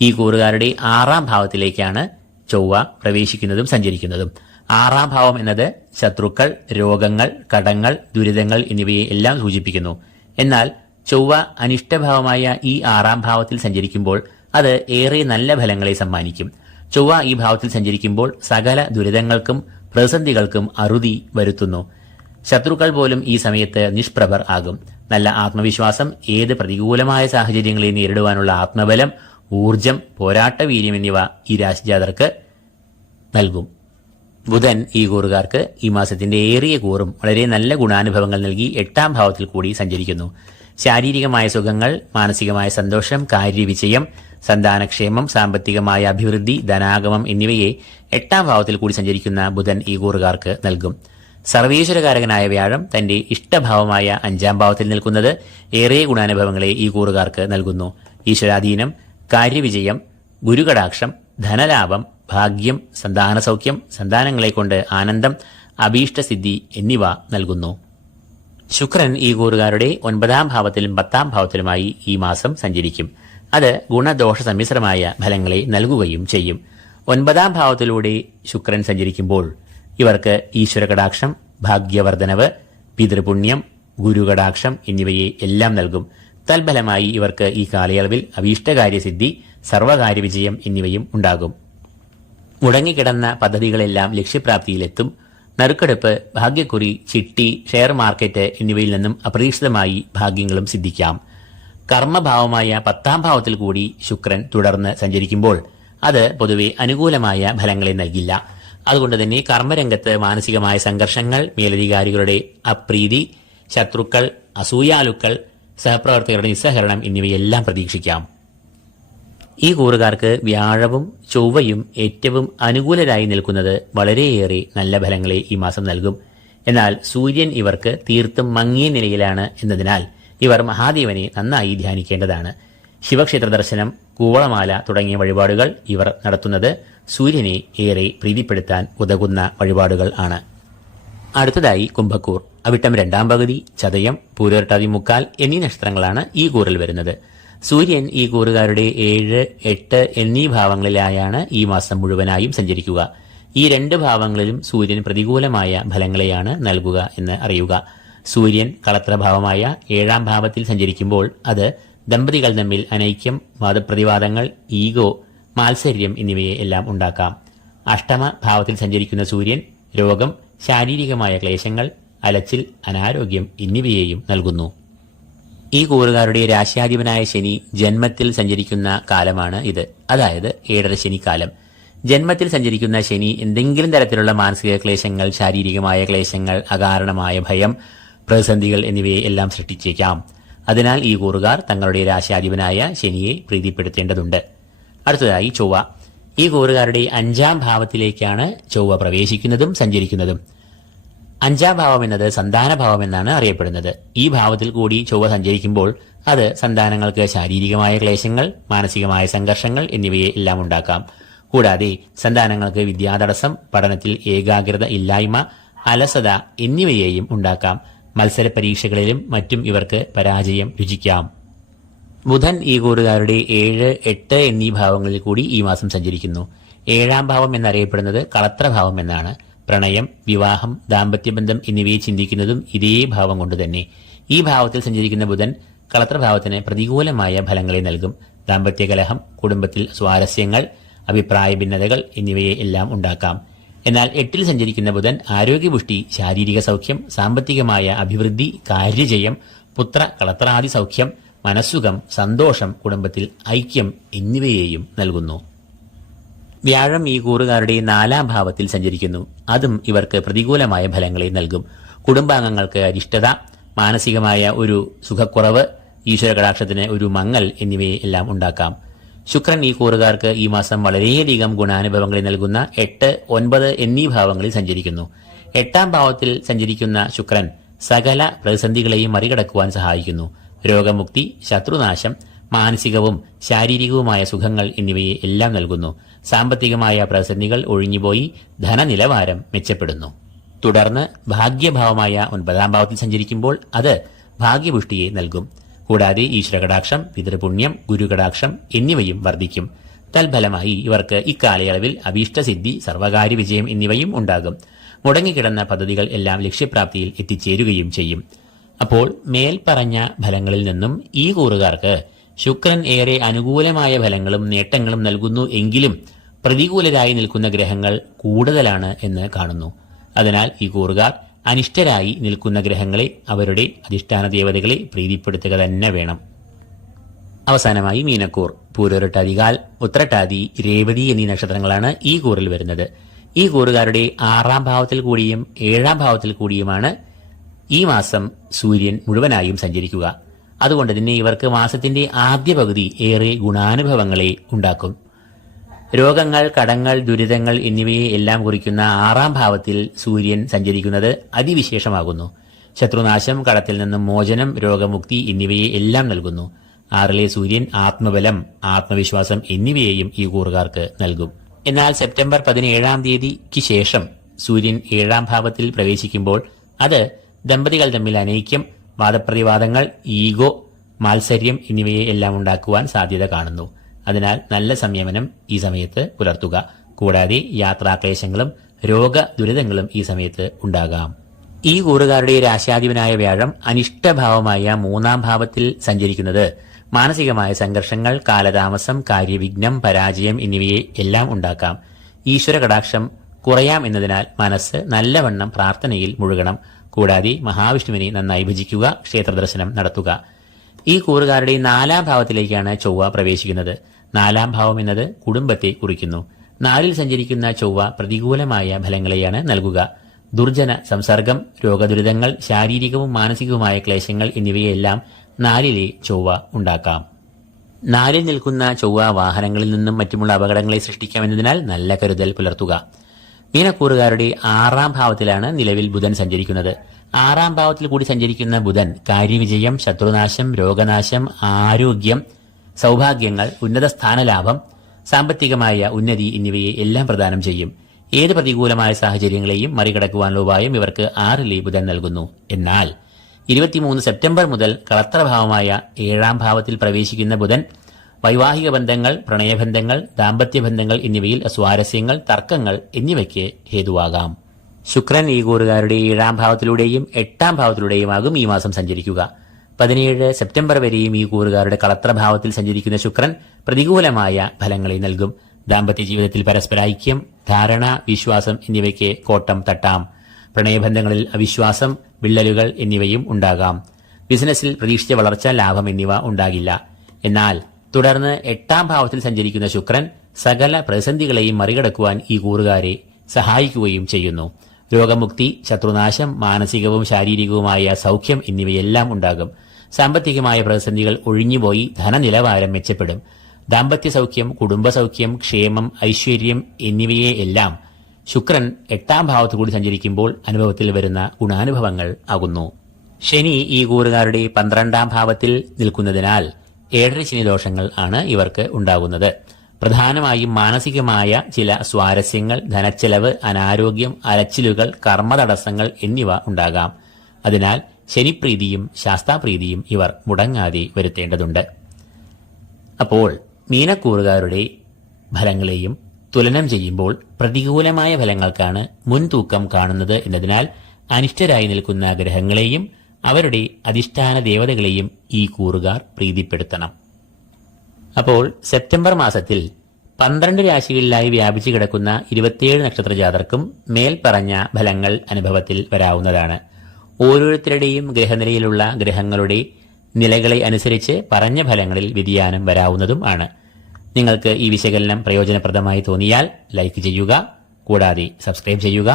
ഈ കൂറുകാരുടെ 6ാം ഭാവത്തിലേക്കാണ് ചൊവ്വ പ്രവേശിക്കുന്നതും സഞ്ചരിക്കുന്നതും. 6ാം ഭാവം എന്നത് ശത്രുക്കൾ, രോഗങ്ങൾ, കടങ്ങൾ, ദുരിതങ്ങൾ എന്നിവയെ എല്ലാം സൂചിപ്പിക്കുന്നു. എന്നാൽ ചൊവ്വ അനിഷ്ടഭാവമായ ഈ 6ാം ഭാവത്തിൽ സഞ്ചരിക്കുമ്പോൾ അത് ഏറെ നല്ല ഫലങ്ങളെ സമ്മാനിക്കും. ചൊവ്വ ഈ ഭാവത്തിൽ സഞ്ചരിക്കുമ്പോൾ സകല ദുരിതങ്ങൾക്കും പ്രതിസന്ധികൾക്കും അറുതി വരുത്തുന്നു. ശത്രുക്കൾ പോലും ഈ സമയത്ത് നിഷ്പ്രഭർ ആകും. നല്ല ആത്മവിശ്വാസം, ഏത് പ്രതികൂലമായ സാഹചര്യങ്ങളെ നേരിടുവാനുള്ള ആത്മബലം, ഊർജം, പോരാട്ടവീര്യം എന്നിവ ഈ രാശിജാതർക്ക് നൽകും. ബുധൻ ഈ കൂറുകാർക്ക് ഈ മാസത്തിന്റെ ഏറിയ കൂറും വളരെ നല്ല ഗുണാനുഭവങ്ങൾ നൽകി 8ാം ഭാവത്തിൽ കൂടി സഞ്ചരിക്കുന്നു. ശാരീരികമായ സുഖങ്ങൾ, മാനസികമായ സന്തോഷം, കാര്യവിജയം, സന്താനക്ഷേമം, സാമ്പത്തികമായ അഭിവൃദ്ധി, ധനാഗമം എന്നിവയെ 8ാം ഭാവത്തിൽ കൂടി സഞ്ചരിക്കുന്ന ബുധൻ ഈ കൂറുകാർക്ക് നൽകും. സർവീശ്വരകാരകനായ വ്യാഴം തന്റെ ഇഷ്ടഭാവമായ 5ാം ഭാവത്തിൽ നിൽക്കുന്നത് ഏറെ ഗുണാനുഭവങ്ങളെ ഈ കൂറുകാർക്ക് നൽകുന്നു. ഈശ്വരാധീനം, കാര്യവിജയം, ഗുരുകടാക്ഷം, ധനലാഭം, ഭാഗ്യം, സന്താനസൗഖ്യം, സന്താനങ്ങളെ കൊണ്ട് ആനന്ദം, അഭീഷ്ടസിദ്ധി എന്നിവ നൽകുന്നു. ശുക്രൻ ഈ കൂറുകാരുടെ 9ാം ഭാവത്തിലും 10ാം ഭാവത്തിലുമായി ഈ മാസം സഞ്ചരിക്കും. അത് ഗുണദോഷ സമ്മിശ്രമായ ഫലങ്ങളെ നൽകുകയും ചെയ്യും. 9ാം ഭാവത്തിലൂടെ ശുക്രൻ സഞ്ചരിക്കുമ്പോൾ ഇവർക്ക് ഈശ്വരകടാക്ഷം, ഭാഗ്യവർദ്ധനവ്, പിതൃപുണ്യം, ഗുരുകടാക്ഷം എന്നിവയെ എല്ലാം നൽകും. തൽഫലമായി ഇവർക്ക് ഈ കാലയളവിൽ അഭീഷ്ടകാര്യസിദ്ധി, സർവകാര്യവിജയം എന്നിവയും ഉണ്ടാകും. മുടങ്ങിക്കിടന്ന പദ്ധതികളെല്ലാം ലക്ഷ്യപ്രാപ്തിയിലെത്തും. നറുക്കെടുപ്പ്, ഭാഗ്യക്കുറി, ചിട്ടി, ഷെയർ മാർക്കറ്റ് എന്നിവയിൽ നിന്നും അപ്രതീക്ഷിതമായി ഭാഗ്യങ്ങളും സിദ്ധിക്കാം. കർമ്മഭാവമായ 10ാം ഭാവത്തിൽ കൂടി ശുക്രൻ തുടർന്ന് സഞ്ചരിക്കുമ്പോൾ അത് പൊതുവെ അനുകൂലമായ ഫലങ്ങളെ നൽകില്ല. അതുകൊണ്ട് തന്നെ കർമ്മരംഗത്ത് മാനസികമായ സംഘർഷങ്ങൾ, മേലധികാരികളുടെ അപ്രീതി, ശത്രുക്കൾ, അസൂയാലുക്കൾ, സഹപ്രവർത്തകരുടെ നിസ്സഹകരണം എന്നിവയെല്ലാം പ്രതീക്ഷിക്കാം. ഈ കൂറുകാർക്ക് വ്യാഴവും ചൊവ്വയും ഏറ്റവും അനുകൂലരായി നിൽക്കുന്നത് വളരെയേറെ നല്ല ഫലങ്ങളെ ഈ മാസം നൽകും. എന്നാൽ സൂര്യൻ ഇവർക്ക് തീർത്തും മങ്ങിയ നിലയിലാണ് എന്നതിനാൽ ഇവർ മഹാദേവനെ നന്നായി ധ്യാനിക്കേണ്ടതാണ്. ശിവക്ഷേത്ര ദർശനം, കൂവളമാല തുടങ്ങിയ വഴിപാടുകൾ ഇവർ നടത്തുന്നത് സൂര്യനെ ഏറെ പ്രീതിപ്പെടുത്താൻ ഉതകുന്ന വഴിപാടുകൾ ആണ്. അടുത്തതായി കുംഭക്കൂർ. അവിട്ടം 2ാം പകുതി, ചതയം, പൂരോരുട്ടാതി മുക്കാൽ എന്നീ നക്ഷത്രങ്ങളാണ് ഈ കൂറിൽ വരുന്നത്. സൂര്യൻ ഈ കൂറുകാരുടെ 7, 8 എന്നീ ഭാവങ്ങളിലായാണ് ഈ മാസം മുഴുവനായും സഞ്ചരിക്കുക. ഈ 2 ഭാവങ്ങളിലും സൂര്യൻ പ്രതികൂലമായ ഫലങ്ങളെയാണ് നൽകുക എന്ന് അറിയുക. സൂര്യൻ കളത്രഭാവമായ 7ാം ഭാവത്തിൽ സഞ്ചരിക്കുമ്പോൾ അത് ദമ്പതികൾ തമ്മിൽ അനൈക്യം, വാദപ്രതിവാദങ്ങൾ, ഈഗോ, മാത്സര്യം എന്നിവയെ എല്ലാം ഉണ്ടാക്കാം. അഷ്ടമ ഭാവത്തിൽ സഞ്ചരിക്കുന്ന സൂര്യൻ രോഗം, ശാരീരികമായ ക്ലേശങ്ങൾ, അലച്ചിൽ, അനാരോഗ്യം എന്നിവയെയും നൽകുന്നു. ഈ കൂറുകാരുടെ രാശ്യാധിപനായ ശനി ജന്മത്തിൽ സഞ്ചരിക്കുന്ന കാലമാണ് ഇത്. അതായത് 7.5 ശനിക്കാലം. ജന്മത്തിൽ സഞ്ചരിക്കുന്ന ശനി എന്തെങ്കിലും തരത്തിലുള്ള മാനസിക ക്ലേശങ്ങൾ, ശാരീരികമായ ക്ലേശങ്ങൾ, അകാരണമായ ഭയം, പ്രതിസന്ധികൾ എന്നിവയെ എല്ലാം സൃഷ്ടിച്ചേക്കാം. അതിനാൽ ഈ കൂറുകാർ തങ്ങളുടെ രാശ്യാധിപനായ ശനിയെ പ്രീതിപ്പെടുത്തേണ്ടതുണ്ട്. അടുത്തതായി ചൊവ്വ. ഈ കൂറുകാരുടെ 5ാം ഭാവത്തിലേക്കാണ് ചൊവ്വ പ്രവേശിക്കുന്നതും സഞ്ചരിക്കുന്നതും. 5ാം ഭാവം എന്നത് സന്താനഭാവം എന്നാണ് അറിയപ്പെടുന്നത്. ഈ ഭാവത്തിൽ കൂടി ചൊവ്വ സഞ്ചരിക്കുമ്പോൾ അത് സന്താനങ്ങൾക്ക് ശാരീരികമായ ക്ലേശങ്ങൾ, മാനസികമായ സംഘർഷങ്ങൾ എന്നിവയെ എല്ലാം ഉണ്ടാക്കാം. കൂടാതെ സന്താനങ്ങൾക്ക് വിദ്യാതടസ്സം, പഠനത്തിൽ ഏകാഗ്രത ഇല്ലായ്മ, അലസത എന്നിവയെയും ഉണ്ടാക്കാം. മത്സര പരീക്ഷകളിലും മറ്റും ഇവർക്ക് പരാജയം രുചിക്കാം. ബുധൻ ഈ കൂറുകാരുടെ 7, 8 എന്നീ ഭാവങ്ങളിൽ കൂടി ഈ മാസം സഞ്ചരിക്കുന്നു. 7ാം ഭാവം എന്നറിയപ്പെടുന്നത് കളത്രഭാവം എന്നാണ്. പ്രണയം, വിവാഹം, ദാമ്പത്യബന്ധം എന്നിവയെ ചിന്തിക്കുന്നതും ഇതേ ഭാവം കൊണ്ട് തന്നെ. ഈ ഭാവത്തിൽ സഞ്ചരിക്കുന്ന ബുധൻ കളത്രഭാവത്തിന് പ്രതികൂലമായ ഫലങ്ങളെ നൽകും. ദാമ്പത്യ കലഹം, കുടുംബത്തിൽ സ്വാരസ്യങ്ങൾ, അഭിപ്രായ ഭിന്നതകൾ എന്നിവയെ എല്ലാം ഉണ്ടാക്കാം. എന്നാൽ 8ൽ സഞ്ചരിക്കുന്ന ബുധൻ ആരോഗ്യപുഷ്ടി, ശാരീരിക സൗഖ്യം, സാമ്പത്തികമായ അഭിവൃദ്ധി, കാര്യജയം, പുത്ര കളത്രാദി സൗഖ്യം, മനസ്സുഖം, സന്തോഷം, കുടുംബത്തിൽ ഐക്യം എന്നിവയെയും നൽകുന്നു. വ്യാഴം ഈ കൂറുകാരുടെ 4ാം ഭാവത്തിൽ സഞ്ചരിക്കുന്നു. അതും ഇവർക്ക് പ്രതികൂലമായ ഫലങ്ങളെ നൽകും. കുടുംബാംഗങ്ങൾക്ക് അരിഷ്ടത, മാനസികമായ ഒരു സുഖക്കുറവ്, ഈശ്വര കടാക്ഷത്തിന് ഒരു മങ്ങൽ എന്നിവയെ എല്ലാം ഉണ്ടാക്കാം. ശുക്രൻ ഈ കൂറുകാർക്ക് ഈ മാസം വളരെയധികം ഗുണാനുഭവങ്ങളെ നൽകുന്ന 8, 9 എന്നീ ഭാവങ്ങളിൽ സഞ്ചരിക്കുന്നു. 8ാം ഭാവത്തിൽ സഞ്ചരിക്കുന്ന ശുക്രൻ സകല പ്രതിസന്ധികളെയും മറികടക്കുവാൻ സഹായിക്കുന്നു. രോഗമുക്തി, ശത്രുനാശം, മാനസികവും ശാരീരികവുമായ സുഖങ്ങൾ എന്നിവയെ എല്ലാം നൽകുന്നു. സാമ്പത്തികമായ പ്രതിസന്ധികൾ ഒഴിഞ്ഞുപോയി ധനനിലവാരം മെച്ചപ്പെടുന്നു. തുടർന്ന് ഭാഗ്യഭാവമായ 9ാം ഭാവത്തിൽ സഞ്ചരിക്കുമ്പോൾ അത് ഭാഗ്യപുഷ്ടിയെ നൽകും. കൂടാതെ ഈശ്വരകടാക്ഷം, പിതൃപുണ്യം, ഗുരുകടാക്ഷം എന്നിവയും വർദ്ധിക്കും. തൽഫലമായി ഇവർക്ക് ഇക്കാലയളവിൽ അഭീഷ്ടസിദ്ധി, സർവകാര്യ വിജയം എന്നിവയും ഉണ്ടാകും. മുടങ്ങിക്കിടന്ന പദ്ധതികൾ എല്ലാം ലക്ഷ്യപ്രാപ്തിയിൽ എത്തിച്ചേരുകയും ചെയ്യും. അപ്പോൾ മേൽപ്പറഞ്ഞ ഫലങ്ങളിൽ നിന്നും ഈ കൂറുകാർക്ക് ശുക്രൻ ഏറെ അനുകൂലമായ ഫലങ്ങളും നേട്ടങ്ങളും നൽകുന്നു എങ്കിലും പ്രതികൂലരായി നിൽക്കുന്ന ഗ്രഹങ്ങൾ കൂടുതലാണ് എന്ന് കാണുന്നു. അതിനാൽ ഈ കൂറുകാർ അനിഷ്ടരായി നിൽക്കുന്ന ഗ്രഹങ്ങളെ, അവരുടെ അധിഷ്ഠാന ദേവതകളെ പ്രീതിപ്പെടുത്തുക തന്നെ വേണം. അവസാനമായി മീനക്കൂർ. പൂരോരട്ടാതികാൽ, ഉത്രട്ടാതി, രേവതി എന്നീ നക്ഷത്രങ്ങളാണ് ഈ കൂറിൽ വരുന്നത്. ഈ കൂറുകാരുടെ 6ാം ഭാവത്തിൽ കൂടിയും 7ാം ഭാവത്തിൽ കൂടിയുമാണ് ഈ മാസം സൂര്യൻ മുഴുവനായും സഞ്ചരിക്കുക. അതുകൊണ്ട് തന്നെ ഇവർക്ക് മാസത്തിന്റെ ആദ്യ പകുതി ഏറെ ഗുണാനുഭവങ്ങളെ ഉണ്ടാക്കും. രോഗങ്ങൾ, കടങ്ങൾ, ദുരിതങ്ങൾ എന്നിവയെ എല്ലാം കുറിക്കുന്ന 6ാം ഭാവത്തിൽ സൂര്യൻ സഞ്ചരിക്കുന്നത് അതിവിശേഷമാകുന്നു. ശത്രുനാശം, കടത്തിൽ നിന്നും മോചനം, രോഗമുക്തി എന്നിവയെ എല്ലാം നൽകുന്നു. 6ലെ സൂര്യൻ ആത്മബലം, ആത്മവിശ്വാസം എന്നിവയെയും ഈ കൂറുകാർക്ക് നൽകും. എന്നാൽ സെപ്റ്റംബർ 17ാം തീയതിക്ക് ശേഷം സൂര്യൻ 7ാം ഭാവത്തിൽ പ്രവേശിക്കുമ്പോൾ അത് ദമ്പതികൾ തമ്മിൽ അനൈക്യം, വാദപ്രതിവാദങ്ങൾ, ഈഗോ, മാത്സര്യം എന്നിവയെ എല്ലാം ഉണ്ടാക്കുവാൻ സാധ്യത കാണുന്നു. അതിനാൽ നല്ല സംയമനം ഈ സമയത്ത് പുലർത്തുക. കൂടാതെ യാത്രാക്ലേശങ്ങളും രോഗദുരിതങ്ങളും ഈ സമയത്ത് ഉണ്ടാകാം. ഈ കൂറുകാരുടെ രാശാധിപനായ വ്യാഴം അനിഷ്ടഭാവമായ 3ാം ഭാവത്തിൽ സഞ്ചരിക്കുന്നത് മാനസികമായ സംഘർഷങ്ങൾ, കാലതാമസം, കാര്യവിഘ്നം, പരാജയം എന്നിവയെ എല്ലാം ഉണ്ടാക്കാം. ഈശ്വര കടാക്ഷം കുറയാം എന്നതിനാൽ മനസ്സ് നല്ലവണ്ണം പ്രാർത്ഥനയിൽ മുഴുകണം. കൂടാതെ മഹാവിഷ്ണുവിനെ നന്നായി ഭജിക്കുക, ക്ഷേത്രദർശനം നടത്തുക. ഈ കൂറുകാരുടെ 4ാം ഭാവത്തിലേക്കാണ് ചൊവ്വ പ്രവേശിക്കുന്നത്. 4ാം ഭാവം എന്നത് കുടുംബത്തെ കുറിക്കുന്നു. 4ൽ സഞ്ചരിക്കുന്ന ചൊവ്വ പ്രതികൂലമായ ഫലങ്ങളെയാണ് നൽകുക. ദുർജന സംസർഗം, രോഗദുരിതങ്ങൾ, ശാരീരികവും മാനസികവുമായ ക്ലേശങ്ങൾ എന്നിവയെല്ലാം 4ലെ ചൊവ്വ ഉണ്ടാക്കാം. 4ൽ നിൽക്കുന്ന ചൊവ്വ വാഹനങ്ങളിൽ നിന്നും മറ്റുമുള്ള അപകടങ്ങളെ സൃഷ്ടിക്കാമെന്നതിനാൽ നല്ല കരുതൽ പുലർത്തുക. മീനക്കൂറുകാരുടെ 6ാം ഭാവത്തിലാണ് നിലവിൽ ബുധൻ സഞ്ചരിക്കുന്നത്. 6ാം ഭാവത്തിൽ കൂടി സഞ്ചരിക്കുന്ന ബുധൻ കാര്യവിജയം, ശത്രുനാശം, രോഗനാശം, ആരോഗ്യം, സൗഭാഗ്യങ്ങൾ, ഉന്നത സ്ഥാനലാഭം, സാമ്പത്തികമായ ഉന്നതി എന്നിവയെ എല്ലാം പ്രദാനം ചെയ്യും. ഏത് പ്രതികൂലമായ സാഹചര്യങ്ങളെയും മറികടക്കുവാനുള്ള ഉപായം ഇവർക്ക് 6ലെ ബുധൻ നൽകുന്നു. എന്നാൽ 23 സെപ്റ്റംബർ മുതൽ കളത്രഭാവമായ 7ാം ഭാവത്തിൽ പ്രവേശിക്കുന്ന ബുധൻ വൈവാഹിക ബന്ധങ്ങൾ, പ്രണയബന്ധങ്ങൾ, ദാമ്പത്യബന്ധങ്ങൾ എന്നിവയിൽ സ്വാരസ്യങ്ങൾ, തർക്കങ്ങൾ എന്നിവയ്ക്ക് ഹേതുവാകാം. ശുക്രൻ ഈ കൂറുകാരുടെ 7ാം ഭാവത്തിലൂടെയും 8ാം ഭാവത്തിലൂടെയുമാകും ഈ മാസം സഞ്ചരിക്കുക. 17 സെപ്റ്റംബർ വരെയും ഈ കൂറുകാരുടെ കളത്രഭാവത്തിൽ സഞ്ചരിക്കുന്ന ശുക്രൻ പ്രതികൂലമായ ഫലങ്ങളെ നൽകും. ദാമ്പത്യ ജീവിതത്തിൽ പരസ്പര ഐക്യം, ധാരണ, വിശ്വാസം എന്നിവയ്ക്ക് കോട്ടം തട്ടാം. പ്രണയബന്ധങ്ങളിൽ അവിശ്വാസം, വിള്ളലുകൾ എന്നിവയും ഉണ്ടാകാം. ബിസിനസ്സിൽ പ്രതീക്ഷിച്ച വളർച്ച, ലാഭം എന്നിവ ഉണ്ടാകില്ല. എന്നാൽ തുടർന്ന് 8ാം ഭാവത്തിൽ സഞ്ചരിക്കുന്ന ശുക്രൻ സകല പ്രതിസന്ധികളെയും മറികടക്കുവാൻ ഈ കൂറുകാരെ സഹായിക്കുകയും ചെയ്യുന്നു. രോഗമുക്തി, ശത്രുനാശം, മാനസികവും ശാരീരികവുമായ സൗഖ്യം എന്നിവയെല്ലാം ഉണ്ടാകും. സാമ്പത്തികമായ പ്രതിസന്ധികൾ ഒഴിഞ്ഞുപോയി ധനനിലവാരം മെച്ചപ്പെടും. ദാമ്പത്യ സൗഖ്യം, കുടുംബസൗഖ്യം, ക്ഷേമം, ഐശ്വര്യം എന്നിവയെ എല്ലാം ശുക്രൻ 8ാം ഭാവത്തു കൂടി സഞ്ചരിക്കുമ്പോൾ അനുഭവത്തിൽ വരുന്ന ഗുണാനുഭവങ്ങൾ ആകുന്നു. ശനി ഈ കൂറുകാരുടെ 12ാം ഭാവത്തിൽ നിൽക്കുന്നതിനാൽ 7 ശനി ദോഷങ്ങൾ ആണ് ഇവർക്ക് ഉണ്ടാകുന്നത്. പ്രധാനമായും മാനസികമായ ചില സ്വാരസ്യങ്ങൾ, ധനച്ചെലവ്, അനാരോഗ്യം, അലച്ചിലുകൾ, കർമ്മതടസ്സങ്ങൾ എന്നിവ ഉണ്ടാകാം. അതിനാൽ ശനിപ്രീതിയും ശാസ്താപ്രീതിയും ഇവർ മുടങ്ങാതെ വരുത്തേണ്ടതുണ്ട്. അപ്പോൾ മീനക്കൂറുകാരുടെ ഫലങ്ങളെയും തുലനം ചെയ്യുമ്പോൾ പ്രതികൂലമായ ഫലങ്ങൾക്കാണ് മുൻതൂക്കം കാണുന്നത് എന്നതിനാൽ അനിഷ്ടരായി നിൽക്കുന്ന ഗ്രഹങ്ങളെയും അവരുടെ അധിഷ്ഠാന ദേവതകളെയും ഈ കൂറുകാർ പ്രീതിപ്പെടുത്തണം. അപ്പോൾ സെപ്റ്റംബർ മാസത്തിൽ 12 രാശികളിലായി വ്യാപിച്ചു കിടക്കുന്ന 27 നക്ഷത്ര ജാതർക്കും മേൽപ്പറഞ്ഞ ഫലങ്ങൾ അനുഭവത്തിൽ വരാവുന്നതാണ്. ഓരോരുത്തരുടെയും ഗ്രഹനിലയിലുള്ള ഗ്രഹങ്ങളുടെ നിലകളെ അനുസരിച്ച് പറഞ്ഞ ഫലങ്ങളിൽ വ്യതിയാനം വരാവുന്നതും ആണ്. നിങ്ങൾക്ക് ഈ വിശകലനം പ്രയോജനപ്രദമായി തോന്നിയാൽ ലൈക്ക് ചെയ്യുക, കൂടാതെ സബ്സ്ക്രൈബ് ചെയ്യുക.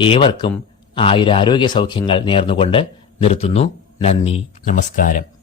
ഏവർക്കും ആയുരാരോഗ്യ സൗഖ്യങ്ങൾ നേർന്നുകൊണ്ട് നിർത്തുന്നു. നന്ദി, നമസ്കാരം.